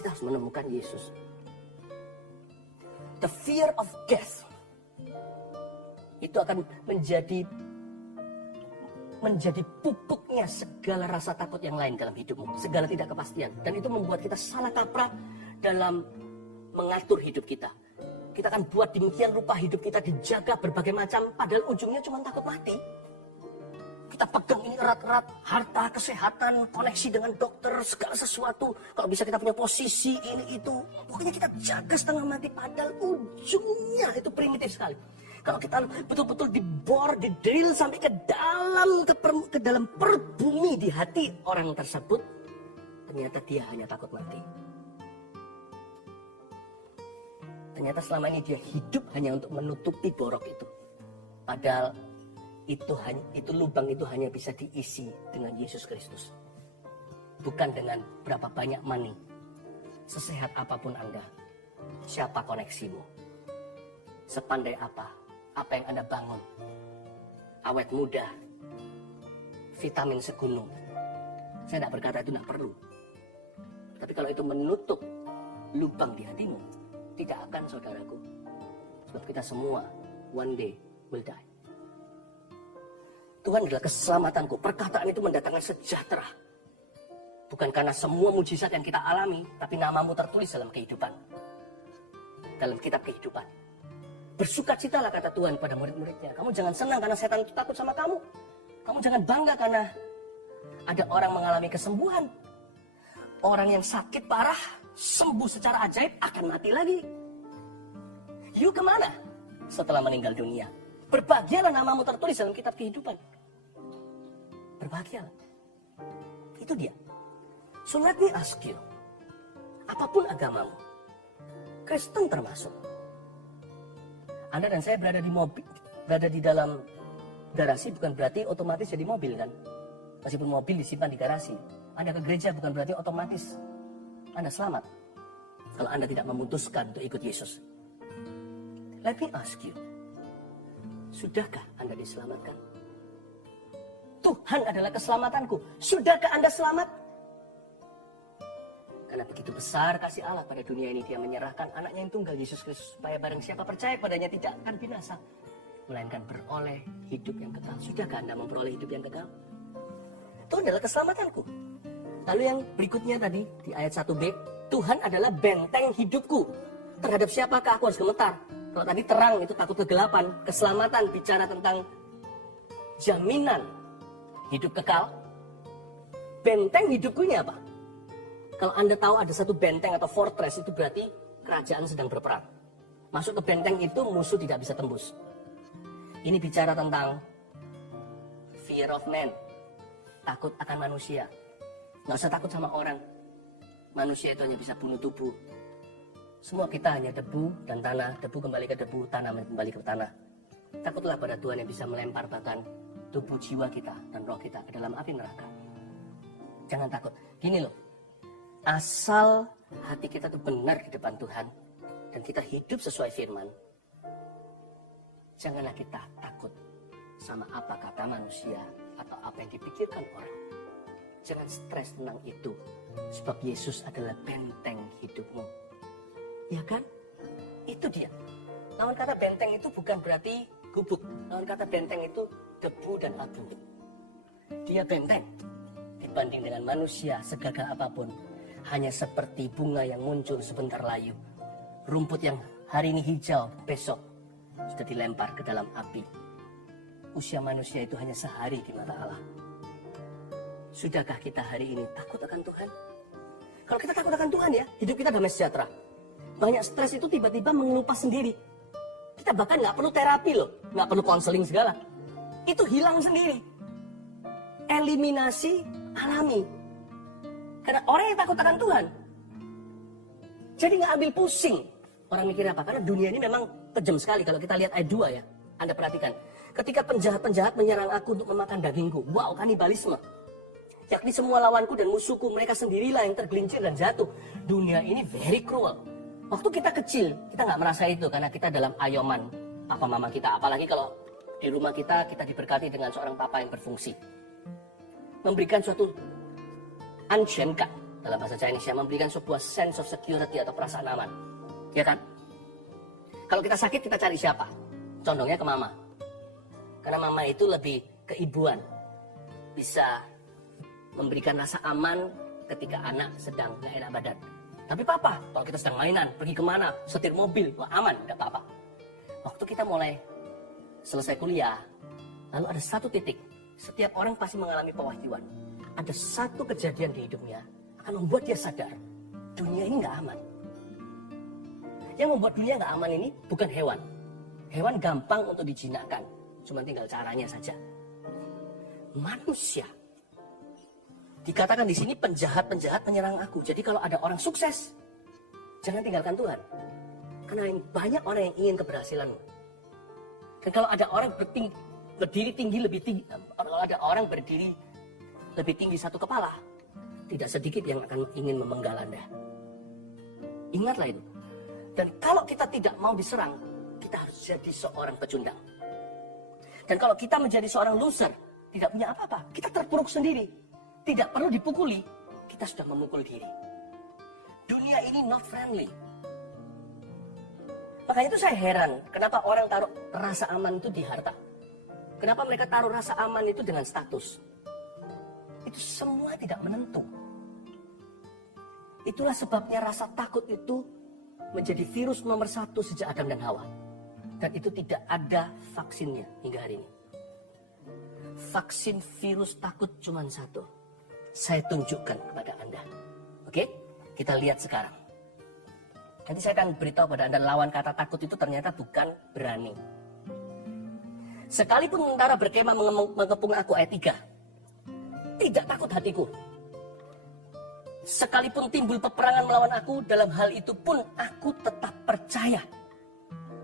kita harus menemukan Yesus. The fear of death itu akan menjadi pupuknya segala rasa takut yang lain dalam hidupmu, segala tidak kepastian. Dan itu membuat kita salah kaprah dalam mengatur hidup kita. Kita akan buat demikian rupa hidup kita dijaga berbagai macam, padahal ujungnya cuma takut mati. Kita pegang ini erat-erat, harta, kesehatan, koneksi dengan dokter, segala sesuatu. Kalau bisa kita punya posisi, ini, itu. Pokoknya kita jaga setengah mati, padahal ujungnya itu primitif sekali. Kalau kita betul-betul dibor, didrill sampai ke dalam perut bumi di hati orang tersebut, ternyata dia hanya takut mati. Ternyata selama ini dia hidup hanya untuk menutupi borok itu. Padahal lubang itu hanya bisa diisi dengan Yesus Kristus. Bukan dengan berapa banyak money. Sesehat apapun Anda, siapa koneksimu, sepandai apa yang Anda bangun, awet muda, vitamin segunung. Saya tidak berkata itu tidak perlu. Tapi kalau itu menutup lubang di hatimu, tidak akan, saudaraku. Sebab kita semua one day will die. Tuhan adalah keselamatanku. Perkataan itu mendatangkan sejahtera. Bukan karena semua mujizat yang kita alami, tapi namamu tertulis dalam kehidupan. Dalam kitab kehidupan. Bersukacitalah, kata Tuhan pada murid-muridnya. Kamu jangan senang karena setan itu takut sama kamu. Kamu jangan bangga karena ada orang mengalami kesembuhan. Orang yang sakit parah, sembuh secara ajaib, akan mati lagi. You kemana setelah meninggal dunia? Berbahagialah namamu tertulis dalam kitab kehidupan. Berbahagialah. Itu dia. So let me ask you. Apapun agamamu, Kristen termasuk. Anda dan saya berada di dalam garasi bukan berarti otomatis jadi mobil kan? Meskipun mobil disimpan di garasi. Anda ke gereja bukan berarti otomatis Anda selamat. Kalau Anda tidak memutuskan untuk ikut Yesus. Let me ask you. Sudahkah Anda diselamatkan? Tuhan adalah keselamatanku. Sudahkah Anda selamat? Karena begitu besar kasih Allah pada dunia ini, Dia menyerahkan anaknya yang tunggal, Yesus Kristus, supaya barang siapa percaya padanya tidak akan binasa, melainkan beroleh hidup yang kekal. Sudahkah Anda memperoleh hidup yang kekal? Itu adalah keselamatanku. Lalu yang berikutnya tadi, di ayat 1b, Tuhan adalah benteng hidupku. Terhadap siapakah aku harus gemetar? Kalau tadi terang itu takut kegelapan, keselamatan bicara tentang jaminan hidup kekal. Benteng hidupku ini apa? Kalau Anda tahu ada satu benteng atau fortress, itu berarti kerajaan sedang berperang. Masuk ke benteng itu musuh tidak bisa tembus. Ini bicara tentang fear of man. Takut akan manusia. Nggak usah takut sama orang. Manusia itu hanya bisa bunuh tubuh. Semua kita hanya debu dan tanah. Debu kembali ke debu, tanah kembali ke tanah. Takutlah pada Tuhan yang bisa melempar bahkan tubuh jiwa kita dan roh kita ke dalam api neraka. Jangan takut. Gini loh, asal hati kita tuh benar di depan Tuhan dan kita hidup sesuai firman, janganlah kita takut sama apa kata manusia atau apa yang dipikirkan orang. Jangan stres tentang itu, sebab Yesus adalah benteng hidupmu. Ya kan? Itu dia. Lawan kata benteng itu bukan berarti gubuk. Lawan kata benteng itu debu dan abu. Dia benteng. Dibanding dengan manusia segagah apapun, hanya seperti bunga yang muncul sebentar layu. Rumput yang hari ini hijau, besok sudah dilempar ke dalam api. Usia manusia itu hanya sehari di mata Allah. Sudahkah kita hari ini takut akan Tuhan? Kalau kita takut akan Tuhan ya, hidup kita damai sejahtera. Banyak stres itu tiba-tiba mengelupas sendiri. Kita bahkan nggak perlu terapi loh, nggak perlu konseling segala. Itu hilang sendiri. Eliminasi alami. Karena orang yang takut akan Tuhan, jadi nggak ambil pusing. Orang mikir apa? Karena dunia ini memang kejam sekali. Kalau kita lihat ayat 2 ya, Anda perhatikan. Ketika penjahat-penjahat menyerang aku untuk memakan dagingku. Wow, kanibalisme. Yakni semua lawanku dan musuhku, mereka sendirilah yang tergelincir dan jatuh. Dunia ini very cruel. Waktu kita kecil, kita nggak merasa itu karena kita dalam ayoman papa mama kita. Apalagi kalau di rumah kita diberkati dengan seorang papa yang berfungsi. Memberikan suatu anshenka dalam bahasa Chinese, memberikan sebuah sense of security atau perasaan aman. Ya kan? Kalau kita sakit, kita cari siapa? Condongnya ke mama. Karena mama itu lebih keibuan. Bisa memberikan rasa aman ketika anak sedang gak enak badan. Tapi papa, kalau kita sedang mainan, pergi kemana, setir mobil, wah aman, gak apa-apa. Waktu kita mulai selesai kuliah, lalu ada satu titik, setiap orang pasti mengalami pewahyuan. Ada satu kejadian di hidupnya, akan membuat dia sadar, dunia ini gak aman. Yang membuat dunia gak aman ini bukan hewan. Hewan gampang untuk dijinakkan, cuma tinggal caranya saja. Manusia. Dikatakan di sini penjahat-penjahat menyerang aku. Jadi kalau ada orang sukses, jangan tinggalkan Tuhan. Karena banyak orang yang ingin keberhasilanmu. Dan kalau ada orang berdiri tinggi lebih tinggi, kalau ada orang berdiri lebih tinggi satu kepala, tidak sedikit yang akan ingin memenggal Anda. Ingatlah itu. Dan kalau kita tidak mau diserang, kita harus jadi seorang pecundang. Dan kalau kita menjadi seorang loser, tidak punya apa-apa, kita terpuruk sendiri. Tidak perlu dipukuli, kita sudah memukul diri. Dunia ini not friendly. Makanya itu saya heran, kenapa orang taruh rasa aman itu di harta. Kenapa mereka taruh rasa aman itu dengan status. Itu semua tidak menentu. Itulah sebabnya rasa takut itu menjadi virus nomor 1 sejak Adam dan Hawa. Dan itu tidak ada vaksinnya hingga hari ini. Vaksin virus takut cuma satu. Saya tunjukkan kepada Anda. Oke? Kita lihat sekarang. Nanti saya akan beritahu pada Anda lawan kata takut itu ternyata bukan berani. Sekalipun tentara berkemah mengepung aku, ayat 3. Tidak takut hatiku. Sekalipun timbul peperangan melawan aku, dalam hal itu pun aku tetap percaya.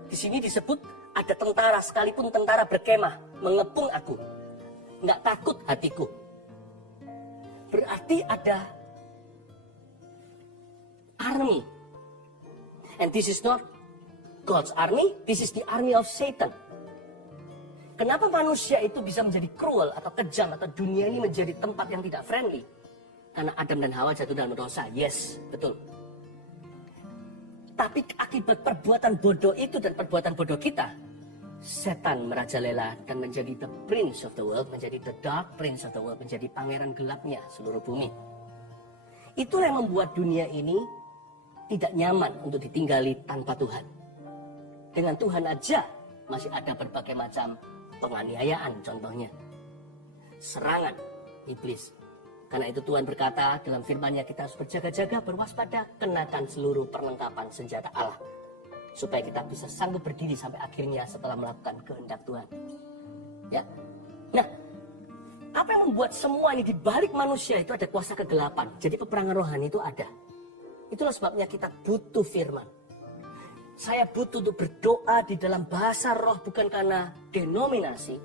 Di sini disebut ada tentara, sekalipun tentara berkemah mengepung aku, nggak takut hatiku. Berarti ada army. And this is not God's army, this is the army of Satan. Kenapa manusia itu bisa menjadi cruel atau kejam atau dunia ini menjadi tempat yang tidak friendly? Karena Adam dan Hawa jatuh dalam dosa. Yes, betul. Tapi akibat perbuatan bodoh itu dan perbuatan bodoh kita, setan merajalela dan menjadi the prince of the world, menjadi the dark prince of the world, menjadi pangeran gelapnya seluruh bumi. Itulah yang membuat dunia ini tidak nyaman untuk ditinggali tanpa Tuhan. Dengan Tuhan aja masih ada berbagai macam penganiayaan, contohnya serangan iblis. Karena itu Tuhan berkata dalam firman-Nya, kita harus berjaga-jaga, berwaspada, kenakan seluruh perlengkapan senjata Allah. Supaya kita bisa sanggup berdiri sampai akhirnya setelah melakukan kehendak Tuhan. Ya. Nah, apa yang membuat semua ini dibalik manusia itu ada kuasa kegelapan. Jadi peperangan rohani itu ada. Itulah sebabnya kita butuh firman. Saya butuh untuk berdoa di dalam bahasa roh bukan karena denominasi,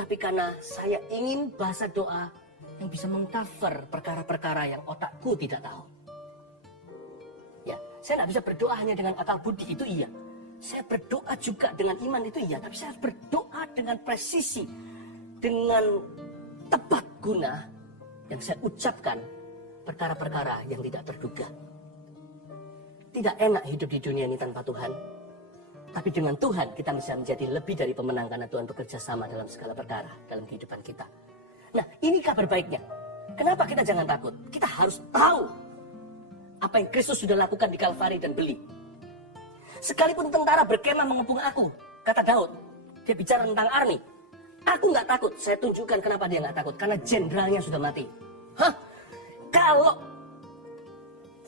tapi karena saya ingin bahasa doa yang bisa mengcover perkara-perkara yang otakku tidak tahu. Ya, saya tidak bisa berdoa hanya dengan akal budi, itu iya. Saya berdoa juga dengan iman, itu iya. Tapi saya berdoa dengan presisi, dengan tepat guna yang saya ucapkan perkara-perkara yang tidak terduga. Tidak enak hidup di dunia ini tanpa Tuhan. Tapi dengan Tuhan kita bisa menjadi lebih dari pemenang karena Tuhan bekerja sama dalam segala perkara dalam kehidupan kita. Nah, ini kabar baiknya. Kenapa kita jangan takut? Kita harus tahu apa yang Kristus sudah lakukan di Kalvari dan beli. Sekalipun tentara berkemah mengepung aku, kata Daud, dia bicara tentang army. Aku nggak takut. Saya tunjukkan kenapa dia nggak takut. Karena jenderalnya sudah mati. Hah? Kalau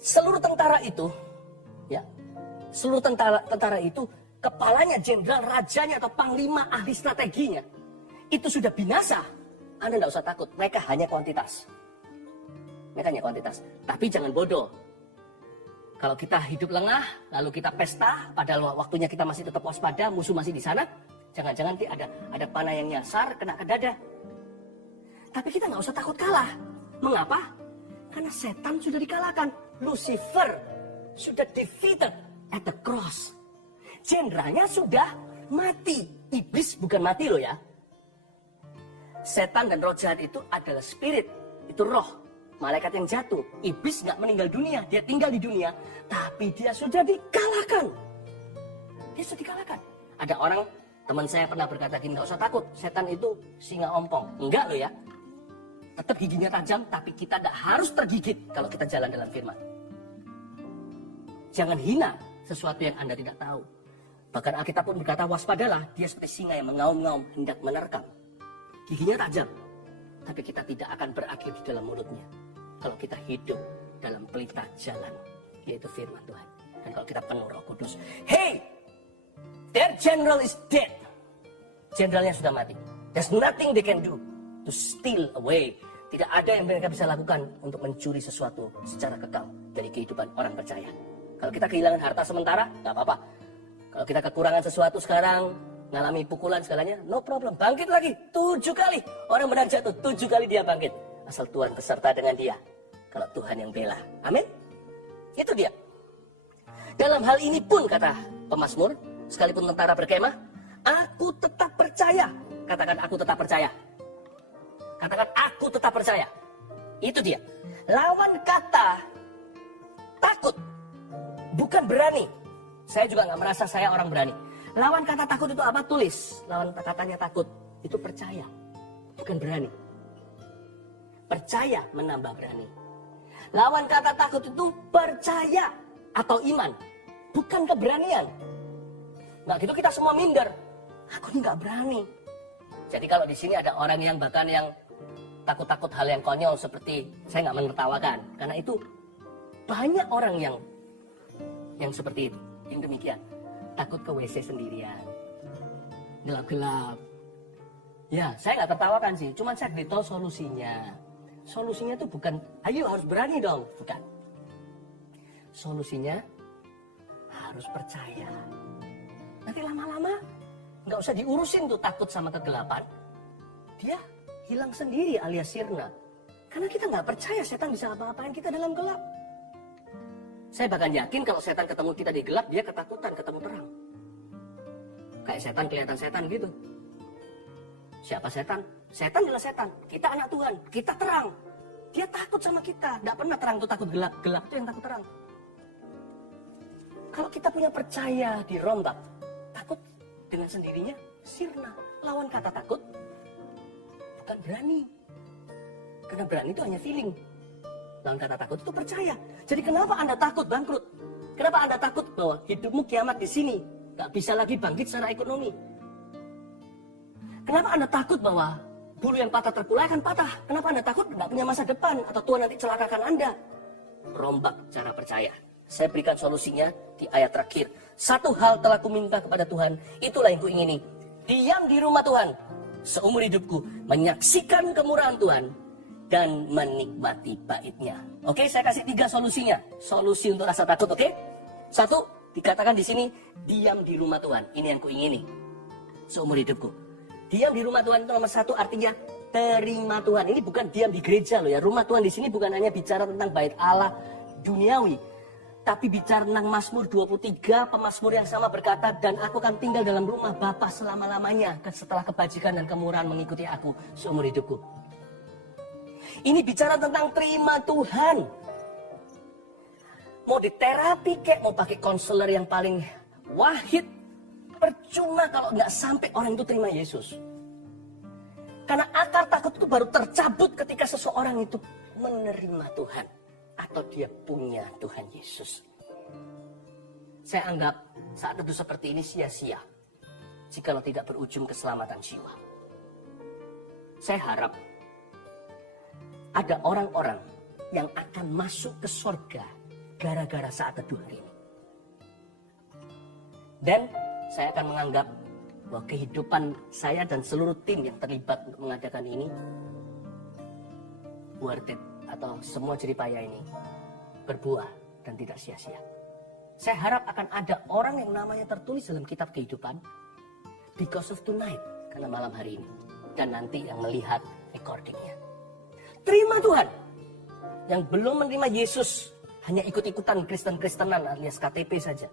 seluruh tentara itu, ya, seluruh tentara itu, kepalanya, jenderal, rajanya atau panglima ahli strateginya, itu sudah binasa. Anda tidak usah takut, mereka hanya kuantitas. Mereka hanya kuantitas. Tapi jangan bodoh. Kalau kita hidup lengah, lalu kita pesta, padahal waktunya kita masih tetap waspada, musuh masih di sana, jangan-jangan ada panah yang nyasar, kena ke dada. Tapi kita nggak usah takut kalah. Mengapa? Karena setan sudah dikalahkan. Lucifer sudah defeated at the cross. Jenderalnya sudah mati. Iblis bukan mati loh ya. Setan dan roh jahat itu adalah spirit, itu roh, malaikat yang jatuh. Iblis nggak meninggal dunia, dia tinggal di dunia, tapi dia sudah dikalahkan. Dia sudah dikalahkan. Ada orang, teman saya pernah berkata gini, nggak usah takut, setan itu singa ompong. Enggak loh ya. Tetap giginya tajam, tapi kita tidak harus tergigit kalau kita jalan dalam firman. Jangan hina sesuatu yang Anda tidak tahu. Bahkan Alkitab pun berkata, waspadalah, dia seperti singa yang mengaum-ngaum hendak menerkam. Giginya tajam, tapi kita tidak akan berakhir di dalam mulutnya. Kalau kita hidup dalam pelita jalan, yaitu firman Tuhan. Dan kalau kita penuh Roh Kudus, hey, their general is dead. Jenderalnya sudah mati. There's nothing they can do to steal away. Tidak ada yang mereka bisa lakukan untuk mencuri sesuatu secara kekal dari kehidupan orang percaya. Kalau kita kehilangan harta sementara, nggak apa-apa. Kalau kita kekurangan sesuatu sekarang, ngalami pukulan segalanya, no problem. Bangkit lagi 7 kali. Orang benar jatuh 7 kali dia bangkit. Asal Tuhan beserta dengan dia. Kalau Tuhan yang bela. Amin. Itu dia. Dalam hal ini pun kata pemazmur, sekalipun tentara berkemah, aku tetap percaya. Katakan aku tetap percaya. Katakan aku tetap percaya. Itu dia. Lawan kata takut. Bukan berani. Saya juga nggak merasa saya orang berani. Lawan kata takut itu apa? Tulis. Lawan katanya takut. Itu percaya. Bukan berani. Percaya menambah berani. Lawan kata takut itu percaya atau iman. Bukan keberanian. Nah gitu kita semua minder. Aku nggak berani. Jadi kalau di sini ada orang yang bahkan yang takut-takut hal yang konyol seperti, saya nggak menertawakan. Karena itu banyak orang yang seperti itu. Yang demikian. Takut ke WC sendirian. Gelap-gelap. Ya, saya nggak tertawakan sih. Cuman saya beritahu solusinya. Solusinya itu bukan, ayo harus berani dong. Bukan. Solusinya harus percaya. Nanti lama-lama nggak usah diurusin tuh takut sama kegelapan. Dia hilang sendiri alias sirna. Karena kita nggak percaya setan bisa apa-apain kita dalam gelap. Saya bahkan yakin kalau setan ketemu kita di gelap, dia ketakutan ketemu terang. Kayak setan kelihatan setan gitu. Siapa setan? Setan adalah setan. Kita anak Tuhan. Kita terang. Dia takut sama kita. Tidak pernah terang itu takut gelap. Gelap itu yang takut terang. Kalau kita punya percaya dirombak, takut dengan sendirinya sirna. Lawan kata takut bukan berani. Karena berani itu hanya feeling. Lawan kata takut itu percaya. Jadi kenapa Anda takut bangkrut? Kenapa Anda takut bahwa hidupmu kiamat di sini? Gak bisa lagi bangkit secara ekonomi. Kenapa Anda takut bahwa bulu yang patah terkulai akan patah? Kenapa Anda takut gak punya masa depan? Atau Tuhan nanti celakakan Anda? Rombak cara percaya. Saya berikan solusinya di ayat terakhir. Satu hal telah kuminta kepada Tuhan, itulah yang kuingini. Diam di rumah Tuhan seumur hidupku, menyaksikan kemurahan Tuhan dan menikmati baitnya. Oke, saya kasih 3 solusinya. Solusi untuk rasa takut, oke? 1, dikatakan di sini, diam di rumah Tuhan. Ini yang kuingini seumur hidupku. Diam di rumah Tuhan itu nomor satu, artinya terima Tuhan. Ini bukan diam di gereja loh ya. Rumah Tuhan di sini bukan hanya bicara tentang bait Allah duniawi, tapi bicara tentang Mazmur 23, pemazmur yang sama berkata, dan aku akan tinggal dalam rumah Bapa selama-lamanya setelah kebajikan dan kemurahan mengikuti aku seumur hidupku. Ini bicara tentang terima Tuhan. Mau diterapi kek, mau pakai konselor yang paling wahid, percuma kalau nggak sampai orang itu terima Yesus. Karena akar takut itu baru tercabut ketika seseorang itu menerima Tuhan. Atau dia punya Tuhan Yesus. Saya anggap saat teduh seperti ini sia-sia jikalau tidak berujung keselamatan jiwa. Saya harap ada orang-orang yang akan masuk ke surga gara-gara saat teduh hari ini. Dan saya akan menganggap bahwa kehidupan saya dan seluruh tim yang terlibat untuk mengadakan ini worth it, atau semua jeripaya ini berbuah dan tidak sia-sia. Saya harap akan ada orang yang namanya tertulis dalam kitab kehidupan because of tonight, karena malam hari ini, dan nanti yang melihat recordingnya. Terima Tuhan. Yang belum menerima Yesus hanya ikut-ikutan Kristen-Kristenan alias KTP saja.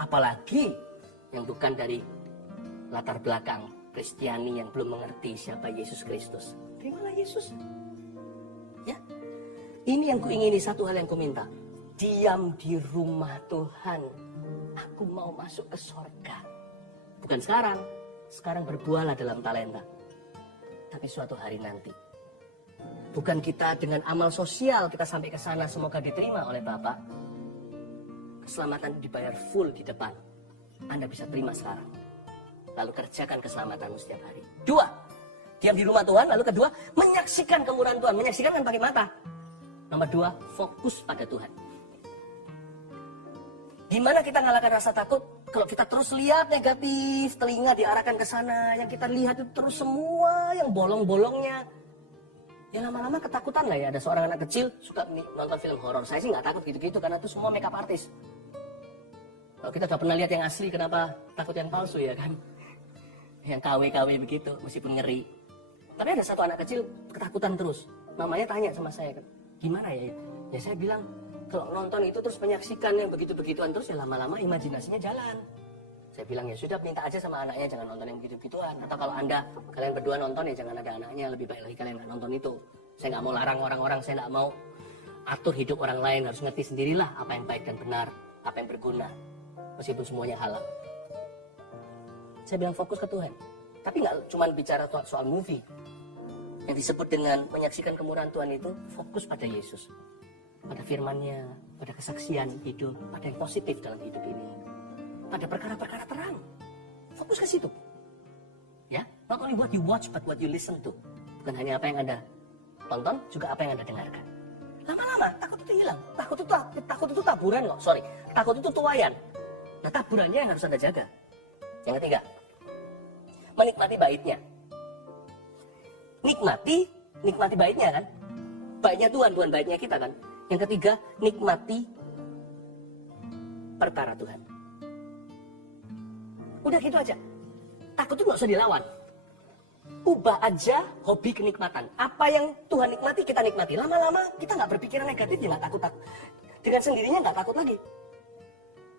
Apalagi yang bukan dari latar belakang Kristiani yang belum mengerti siapa Yesus Kristus. Terimalah Yesus. Ya, ini yang kuingini, satu hal yang kuminta. Diam di rumah Tuhan. Aku mau masuk ke sorga. Bukan sekarang. Sekarang berbuahlah dalam talenta. Tapi suatu hari nanti. Bukan kita dengan amal sosial kita sampai ke sana semoga diterima oleh Bapak. Keselamatan dibayar full di depan. Anda bisa terima sekarang. Lalu kerjakan keselamatanmu setiap hari. 2, diam di rumah Tuhan. Lalu kedua, menyaksikan kemurahan Tuhan. Menyaksikan kan pakai mata. Nomor 2, fokus pada Tuhan. Gimana kita ngalahkan rasa takut? Kalau kita terus lihat negatif, telinga diarahkan ke sana, yang kita lihat itu terus semua yang bolong-bolongnya. Ya lama-lama ketakutan lah ya. Ada seorang anak kecil suka nonton film horor. Saya sih nggak takut gitu-gitu karena itu semua makeup artis. Kalau kita udah pernah lihat yang asli, kenapa takut yang palsu ya kan? Yang KW-KW begitu, meskipun ngeri. Tapi ada satu anak kecil ketakutan terus. Mamanya tanya sama saya, gimana ya? Ya saya bilang, kalau nonton itu terus menyaksikan yang begitu-begituan terus, ya lama-lama imajinasinya jalan. Saya bilang, ya sudah, minta aja sama anaknya jangan nonton yang begitu-begituan. Atau kalau kalian berdua nonton, ya jangan ada anaknya, lebih baik lagi kalian nggak nonton itu. Saya nggak mau larang orang-orang, saya nggak mau atur hidup orang lain, harus ngerti sendirilah apa yang baik dan benar, apa yang berguna, meskipun semuanya halal. Saya bilang fokus ke Tuhan. Tapi nggak cuma bicara soal movie. Yang disebut dengan menyaksikan kemurahan Tuhan itu fokus pada Yesus. Pada firman-Nya, pada kesaksian hidup, pada yang positif dalam hidup ini. Pada perkara-perkara terang. Fokus ke situ. Ya, not only what you watch but what you listen to. Bukan hanya apa yang Anda tonton, juga apa yang Anda dengarkan. Lama-lama takut itu hilang. Takut itu taburan kok. Takut itu tuayan. Nah, taburannya yang harus Anda jaga. Yang ketiga, menikmati baitnya. Nikmati baitnya kan. Baitnya Tuhan, bukan baitnya kita kan. Yang ketiga, nikmati perkara Tuhan. Udah gitu aja. Takut itu gak usah dilawan. Ubah aja hobi kenikmatan. Apa yang Tuhan nikmati, kita nikmati. Lama-lama kita gak berpikiran negatif, ya gak takut. Dengan sendirinya gak takut lagi.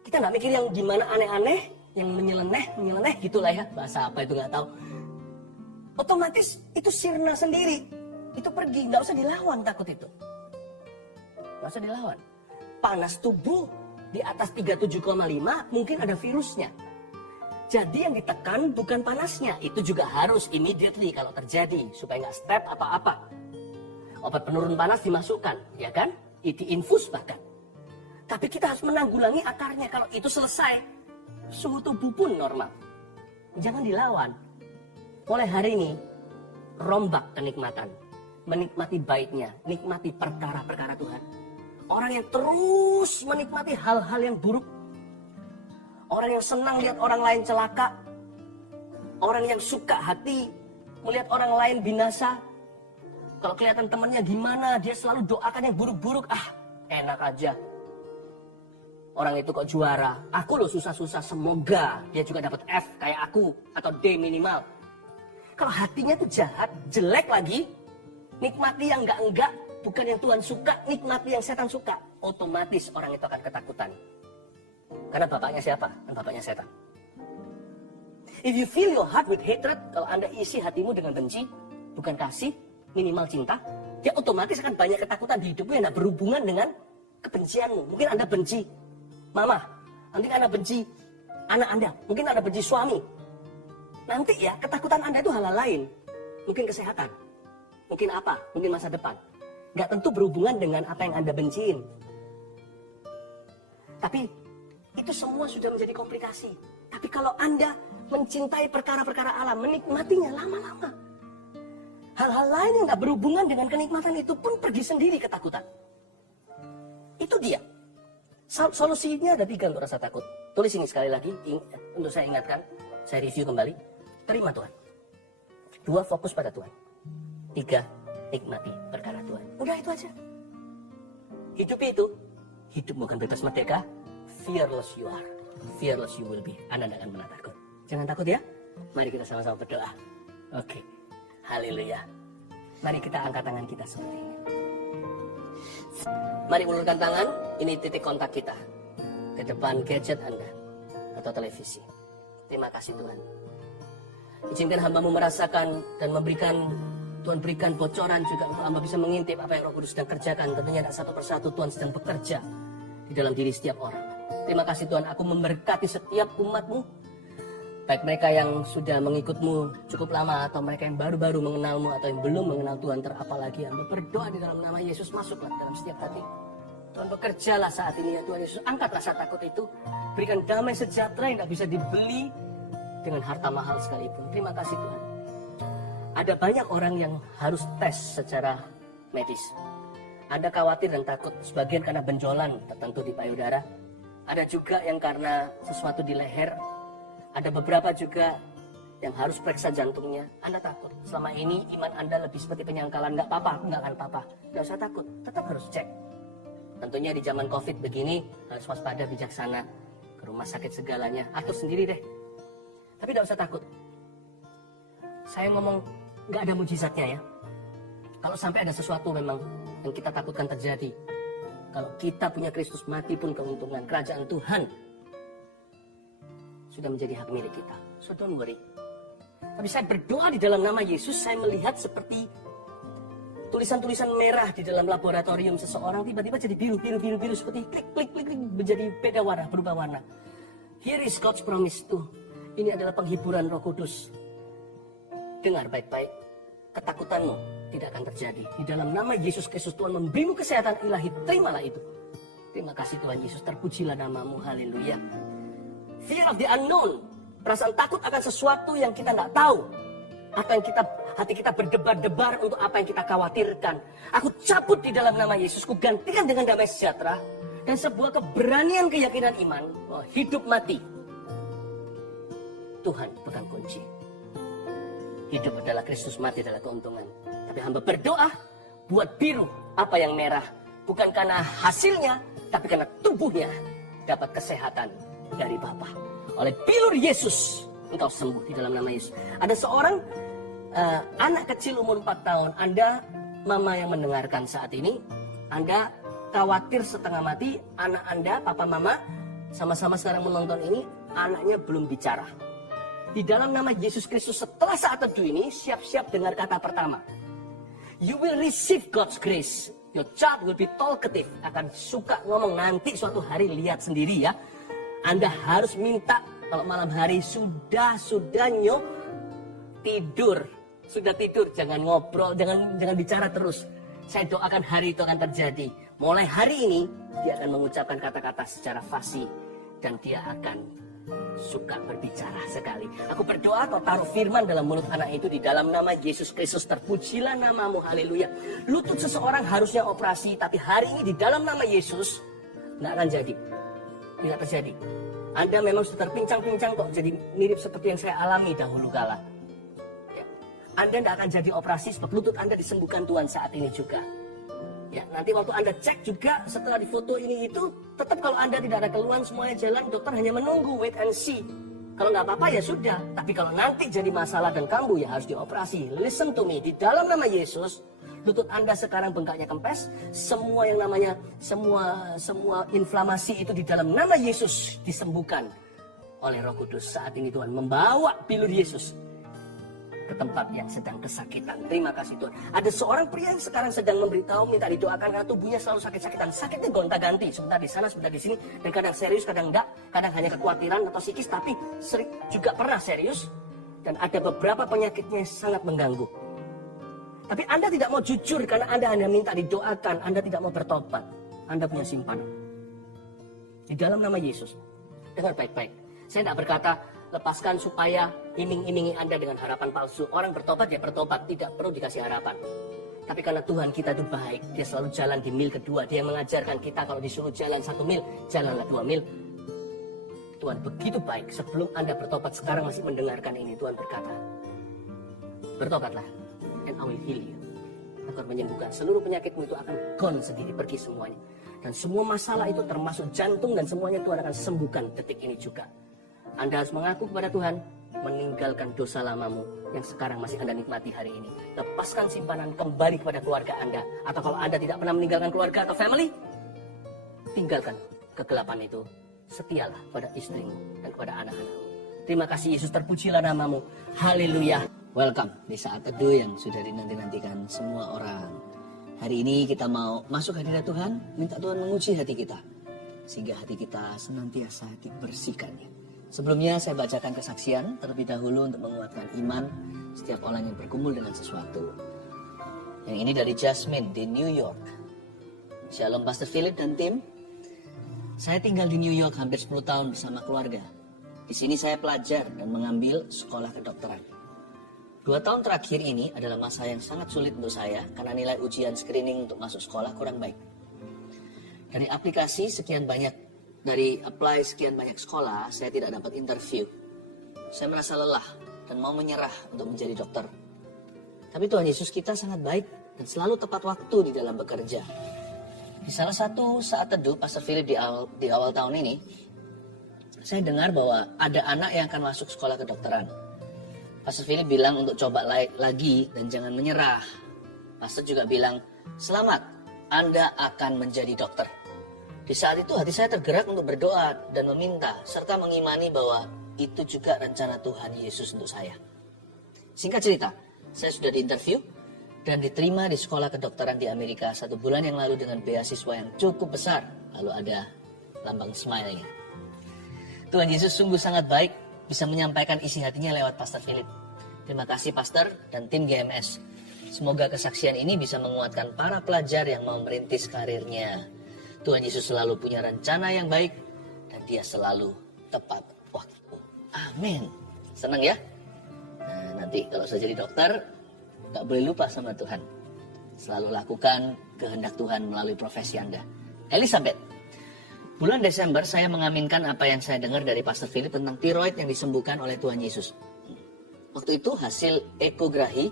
Kita gak mikir yang gimana aneh-aneh, yang menyeleneh gitulah ya. Bahasa apa itu gak tahu. Otomatis itu sirna sendiri. Itu pergi, gak usah dilawan takut itu. Gak usah dilawan. Panas tubuh di atas 37,5 mungkin ada virusnya. Jadi yang ditekan bukan panasnya. Itu juga harus immediately kalau terjadi. Supaya nggak step apa-apa. Obat penurun panas dimasukkan. Ya kan? Diinfus bahkan. Tapi kita harus menanggulangi akarnya. Kalau itu selesai, suhu tubuh pun normal. Jangan dilawan. Mulai hari ini, rombak kenikmatan. Menikmati baitnya. Nikmati perkara-perkara Tuhan. Orang yang terus menikmati hal-hal yang buruk. Orang yang senang lihat orang lain celaka. Orang yang suka hati melihat orang lain binasa. Kalau kelihatan temannya gimana, dia selalu doakan yang buruk-buruk. Enak aja. Orang itu kok juara. Aku loh susah-susah, semoga dia juga dapat F kayak aku. Atau D minimal. Kalau hatinya tuh jahat, jelek lagi, nikmati yang enggak, bukan yang Tuhan suka, nikmati yang setan suka, otomatis orang itu akan ketakutan. Karena bapaknya siapa? Kan bapaknya setan. If you fill your heart with hatred, kalau Anda isi hatimu dengan benci, bukan kasih, minimal cinta, ya otomatis akan banyak ketakutan di hidupmu yang tidak berhubungan dengan kebencianmu. Mungkin Anda benci mama, mungkin Anda benci anak Anda, mungkin Anda benci suami. Nanti ya ketakutan Anda itu hal-hal lain. Mungkin kesehatan, mungkin apa, mungkin masa depan. Nggak tentu berhubungan dengan apa yang Anda benciin. Tapi itu semua sudah menjadi komplikasi. Tapi kalau Anda mencintai perkara-perkara alam, menikmatinya lama-lama, hal-hal lain yang nggak berhubungan dengan kenikmatan itu pun pergi sendiri ketakutan. Itu dia. Solusinya ada 3 untuk rasa takut. Tulis ini sekali lagi, untuk saya ingatkan, saya review kembali. Terima Tuhan. 2, fokus pada Tuhan. 3, nikmati perkara Tuhan. Udah itu aja. Hidup itu, hidupmu akan bebas merdeka. Fearless you are. Fearless you will be. Anda tidak akan pernah takut. Jangan takut ya. Mari kita sama-sama berdoa. Oke. Haleluya. Mari kita angkat tangan kita seperti ini. Mari ulurkan tangan. Ini titik kontak kita. Ke depan gadget Anda. Atau televisi. Terima kasih Tuhan. Izinkan hamba-Mu merasakan dan memberikan, Tuhan berikan bocoran juga untuk hamba bisa mengintip apa yang Roh Kudus sedang kerjakan. Tentunya tidak satu persatu Tuhan sedang bekerja di dalam diri setiap orang. Terima kasih Tuhan, aku memberkati setiap umat-Mu. Baik mereka yang sudah mengikut-Mu cukup lama, atau mereka yang baru-baru mengenal-Mu, atau yang belum mengenal Tuhan, terapalagi hamba berdoa di dalam nama Yesus, masuklah dalam setiap hati. Tuhan bekerjalah saat ini ya Tuhan Yesus, angkat rasa takut itu, berikan damai sejahtera yang tidak bisa dibeli dengan harta mahal sekalipun. Terima kasih Tuhan. Ada banyak orang yang harus tes secara medis. Anda khawatir dan takut, sebagian karena benjolan tertentu di payudara. Ada juga yang karena sesuatu di leher. Ada beberapa juga yang harus periksa jantungnya. Anda takut. Selama ini iman Anda lebih seperti penyangkalan. Nggak apa-apa, aku nggak akan apa-apa. Nggak usah takut, tetap harus cek. Tentunya di zaman COVID begini, harus waspada, bijaksana. Ke rumah sakit segalanya, atur sendiri deh. Tapi nggak usah takut. Saya ngomong, nggak ada mujizatnya ya. Kalau sampai ada sesuatu memang yang kita takutkan terjadi, kalau kita punya Kristus mati pun keuntungan. Kerajaan Tuhan sudah menjadi hak milik kita. So don't worry. Tapi saya berdoa di dalam nama Yesus, saya melihat seperti tulisan-tulisan merah di dalam laboratorium seseorang tiba-tiba jadi biru seperti klik menjadi beda warna, berubah warna. Here is God's promise tuh. Ini adalah penghiburan Roh Kudus. Dengar baik-baik, ketakutanmu tidak akan terjadi. Di dalam nama Yesus Kristus Tuhan memberimu kesehatan ilahi, terimalah itu. Terima kasih Tuhan Yesus, terpujilah namamu, haleluya. Fear of the unknown, perasaan takut akan sesuatu yang kita nggak tahu. Atau yang hati kita berdebar-debar untuk apa yang kita khawatirkan. Aku cabut di dalam nama Yesus, ku gantikan dengan damai sejahtera. Dan sebuah keberanian keyakinan iman, bahwa hidup mati, Tuhan bukan kunci. Hidup adalah Kristus, mati adalah keuntungan. Tapi hamba berdoa, buat biru apa yang merah. Bukan karena hasilnya, tapi karena tubuhnya dapat kesehatan dari Bapa. Oleh bilur Yesus, engkau sembuh di dalam nama Yesus. Ada seorang anak kecil umur 4 tahun. Anda, mama yang mendengarkan saat ini, Anda khawatir setengah mati, anak Anda, papa mama, sama-sama sekarang menonton ini, anaknya belum bicara. Di dalam nama Yesus Kristus, setelah saat teduh ini, siap-siap dengar kata pertama. You will receive God's grace. Your child will be talkative. Akan suka ngomong, nanti suatu hari lihat sendiri ya. Anda harus minta, kalau malam hari sudah tidur. Sudah tidur, jangan ngobrol, jangan bicara terus. Saya doakan hari itu akan terjadi. Mulai hari ini, dia akan mengucapkan kata-kata secara fasih. Dan dia akan suka berbicara sekali. Aku berdoa, kau taruh firman dalam mulut anak itu di dalam nama Yesus Kristus. Terpujilah namamu, haleluya. Lutut seseorang harusnya operasi, tapi hari ini di dalam nama Yesus nggak akan jadi. Tidak terjadi. Anda memang sudah terpincang-pincang kok, jadi mirip seperti yang saya alami dahulu kala. Ya. Anda tidak akan jadi operasi sebab lutut Anda disembuhkan Tuhan saat ini juga. Ya, nanti waktu Anda cek juga setelah difoto ini itu, tetap kalau Anda tidak ada keluhan semuanya jalan, dokter hanya menunggu, wait and see. Kalau nggak apa-apa ya sudah. Tapi kalau nanti jadi masalah dan kambuh ya harus dioperasi. Listen to me. Di dalam nama Yesus, lutut Anda sekarang bengkaknya kempes. Semua yang namanya, semua inflamasi itu di dalam nama Yesus disembuhkan oleh Roh Kudus. Saat ini Tuhan membawa bilur Yesus ke tempat yang sedang kesakitan. Terima kasih Tuhan. Ada seorang pria yang sekarang sedang memberitahu, minta didoakan karena tubuhnya selalu sakit-sakitan. Sakitnya gonta-ganti, sebentar di sana, sebentar di sini. Dan kadang serius, kadang enggak. Kadang hanya kekhawatiran atau psikis, tapi sering juga pernah serius. Dan ada beberapa penyakitnya yang sangat mengganggu. Tapi Anda tidak mau jujur karena Anda hanya minta didoakan. Anda tidak mau bertobat. Anda punya simpanan. Di dalam nama Yesus. Dengar baik-baik. Saya tidak berkata lepaskan supaya iming-imingi Anda dengan harapan palsu. Orang bertobat ya bertobat, tidak perlu dikasih harapan. Tapi karena Tuhan kita itu baik, Dia selalu jalan di mil kedua. Dia mengajarkan kita kalau disuruh jalan 1 mil, jalanlah 2 mil. Tuhan begitu baik. Sebelum Anda bertobat sekarang masih mendengarkan ini, Tuhan berkata, bertobatlah, and I will heal you. Aku akan menyembuhkan seluruh penyakitmu, itu akan gone sendiri, pergi semuanya. Dan semua masalah itu termasuk jantung dan semuanya Tuhan akan sembuhkan detik ini juga. Anda harus mengaku kepada Tuhan, meninggalkan dosa lamamu yang sekarang masih Anda nikmati hari ini. Lepaskan simpanan, kembali kepada keluarga Anda. Atau kalau Anda tidak pernah meninggalkan keluarga atau family, tinggalkan kegelapan itu. Setialah pada istrimu dan kepada anak-anakmu. Terima kasih Yesus, terpujilah namamu. Haleluya. Welcome di saat teduh yang sudah dinanti-nantikan semua orang. Hari ini kita mau masuk hadirat Tuhan, minta Tuhan menguji hati kita. Sehingga hati kita senantiasa dibersihkannya. Sebelumnya saya bacakan kesaksian terlebih dahulu untuk menguatkan iman setiap orang yang bergumul dengan sesuatu. Yang ini dari Jasmine di New York. Shalom Pastor Philip dan tim. Saya tinggal di New York hampir 10 tahun bersama keluarga. Di sini saya pelajar dan mengambil sekolah kedokteran. 2 tahun terakhir ini adalah masa yang sangat sulit untuk saya karena nilai ujian screening untuk masuk sekolah kurang baik. Dari aplikasi sekian banyak, dari apply sekian banyak sekolah, saya tidak dapat interview. Saya merasa lelah dan mau menyerah untuk menjadi dokter. Tapi Tuhan Yesus kita sangat baik dan selalu tepat waktu di dalam bekerja. Di salah satu saat teduh Pastor Philip di awal tahun ini, saya dengar bahwa ada anak yang akan masuk sekolah kedokteran. Pastor Philip bilang untuk coba lagi dan jangan menyerah. Pastor juga bilang, selamat, Anda akan menjadi dokter. Di saat itu hati saya tergerak untuk berdoa dan meminta, serta mengimani bahwa itu juga rencana Tuhan Yesus untuk saya. Singkat cerita, saya sudah diinterview dan diterima di sekolah kedokteran di Amerika 1 bulan yang lalu dengan beasiswa yang cukup besar. Lalu ada lambang smile-nya. Tuhan Yesus sungguh sangat baik, bisa menyampaikan isi hatinya lewat Pastor Philip. Terima kasih Pastor dan tim GMS. Semoga kesaksian ini bisa menguatkan para pelajar yang mau merintis karirnya. Tuhan Yesus selalu punya rencana yang baik dan Dia selalu tepat waktu. Amin. Senang ya? Nah, nanti kalau saya jadi dokter, gak boleh lupa sama Tuhan. Selalu lakukan kehendak Tuhan melalui profesi Anda. Elizabeth, bulan Desember saya mengaminkan apa yang saya dengar dari Pastor Philip tentang tiroid yang disembuhkan oleh Tuhan Yesus. Waktu itu hasil ekografi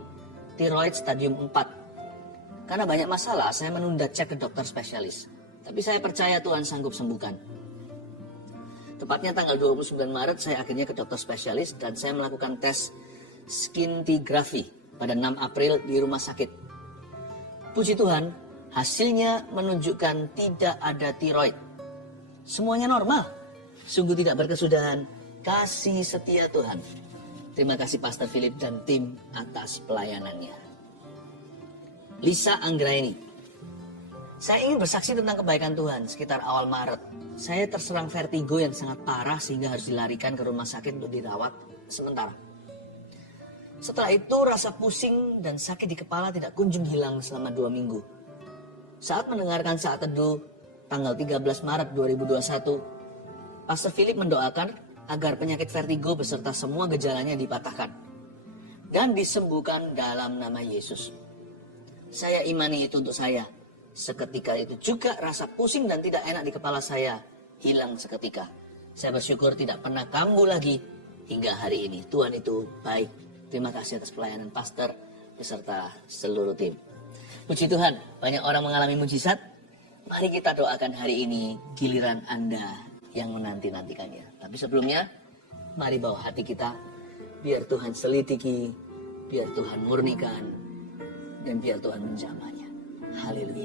tiroid stadium 4. Karena banyak masalah, saya menunda cek ke dokter spesialis. Tapi saya percaya Tuhan sanggup sembuhkan. Tepatnya tanggal 29 Maret saya akhirnya ke dokter spesialis dan saya melakukan tes scintigraphy pada 6 April di rumah sakit. Puji Tuhan, hasilnya menunjukkan tidak ada tiroid. Semuanya normal. Sungguh tidak berkesudahan. Kasih setia Tuhan. Terima kasih Pastor Philip dan tim atas pelayanannya. Lisa Anggraini. Saya ingin bersaksi tentang kebaikan Tuhan. Sekitar awal Maret, saya terserang vertigo yang sangat parah sehingga harus dilarikan ke rumah sakit untuk dirawat sementara. Setelah itu rasa pusing dan sakit di kepala tidak kunjung hilang selama 2 minggu. Saat mendengarkan saat teduh tanggal 13 Maret 2021, Pastor Philip mendoakan agar penyakit vertigo beserta semua gejalanya dipatahkan dan disembuhkan dalam nama Yesus. Saya imani itu untuk saya. Seketika itu juga rasa pusing dan tidak enak di kepala saya hilang seketika. Saya bersyukur tidak pernah kambuh lagi hingga hari ini. Tuhan itu baik. Terima kasih atas pelayanan pastor beserta seluruh tim. Puji Tuhan, banyak orang mengalami mujizat. Mari kita doakan hari ini giliran Anda yang menanti-nantikannya. Tapi sebelumnya, Mari bawa hati kita, biar Tuhan selidiki, biar Tuhan murnikan, dan biar Tuhan menjamahnya. Haleluya.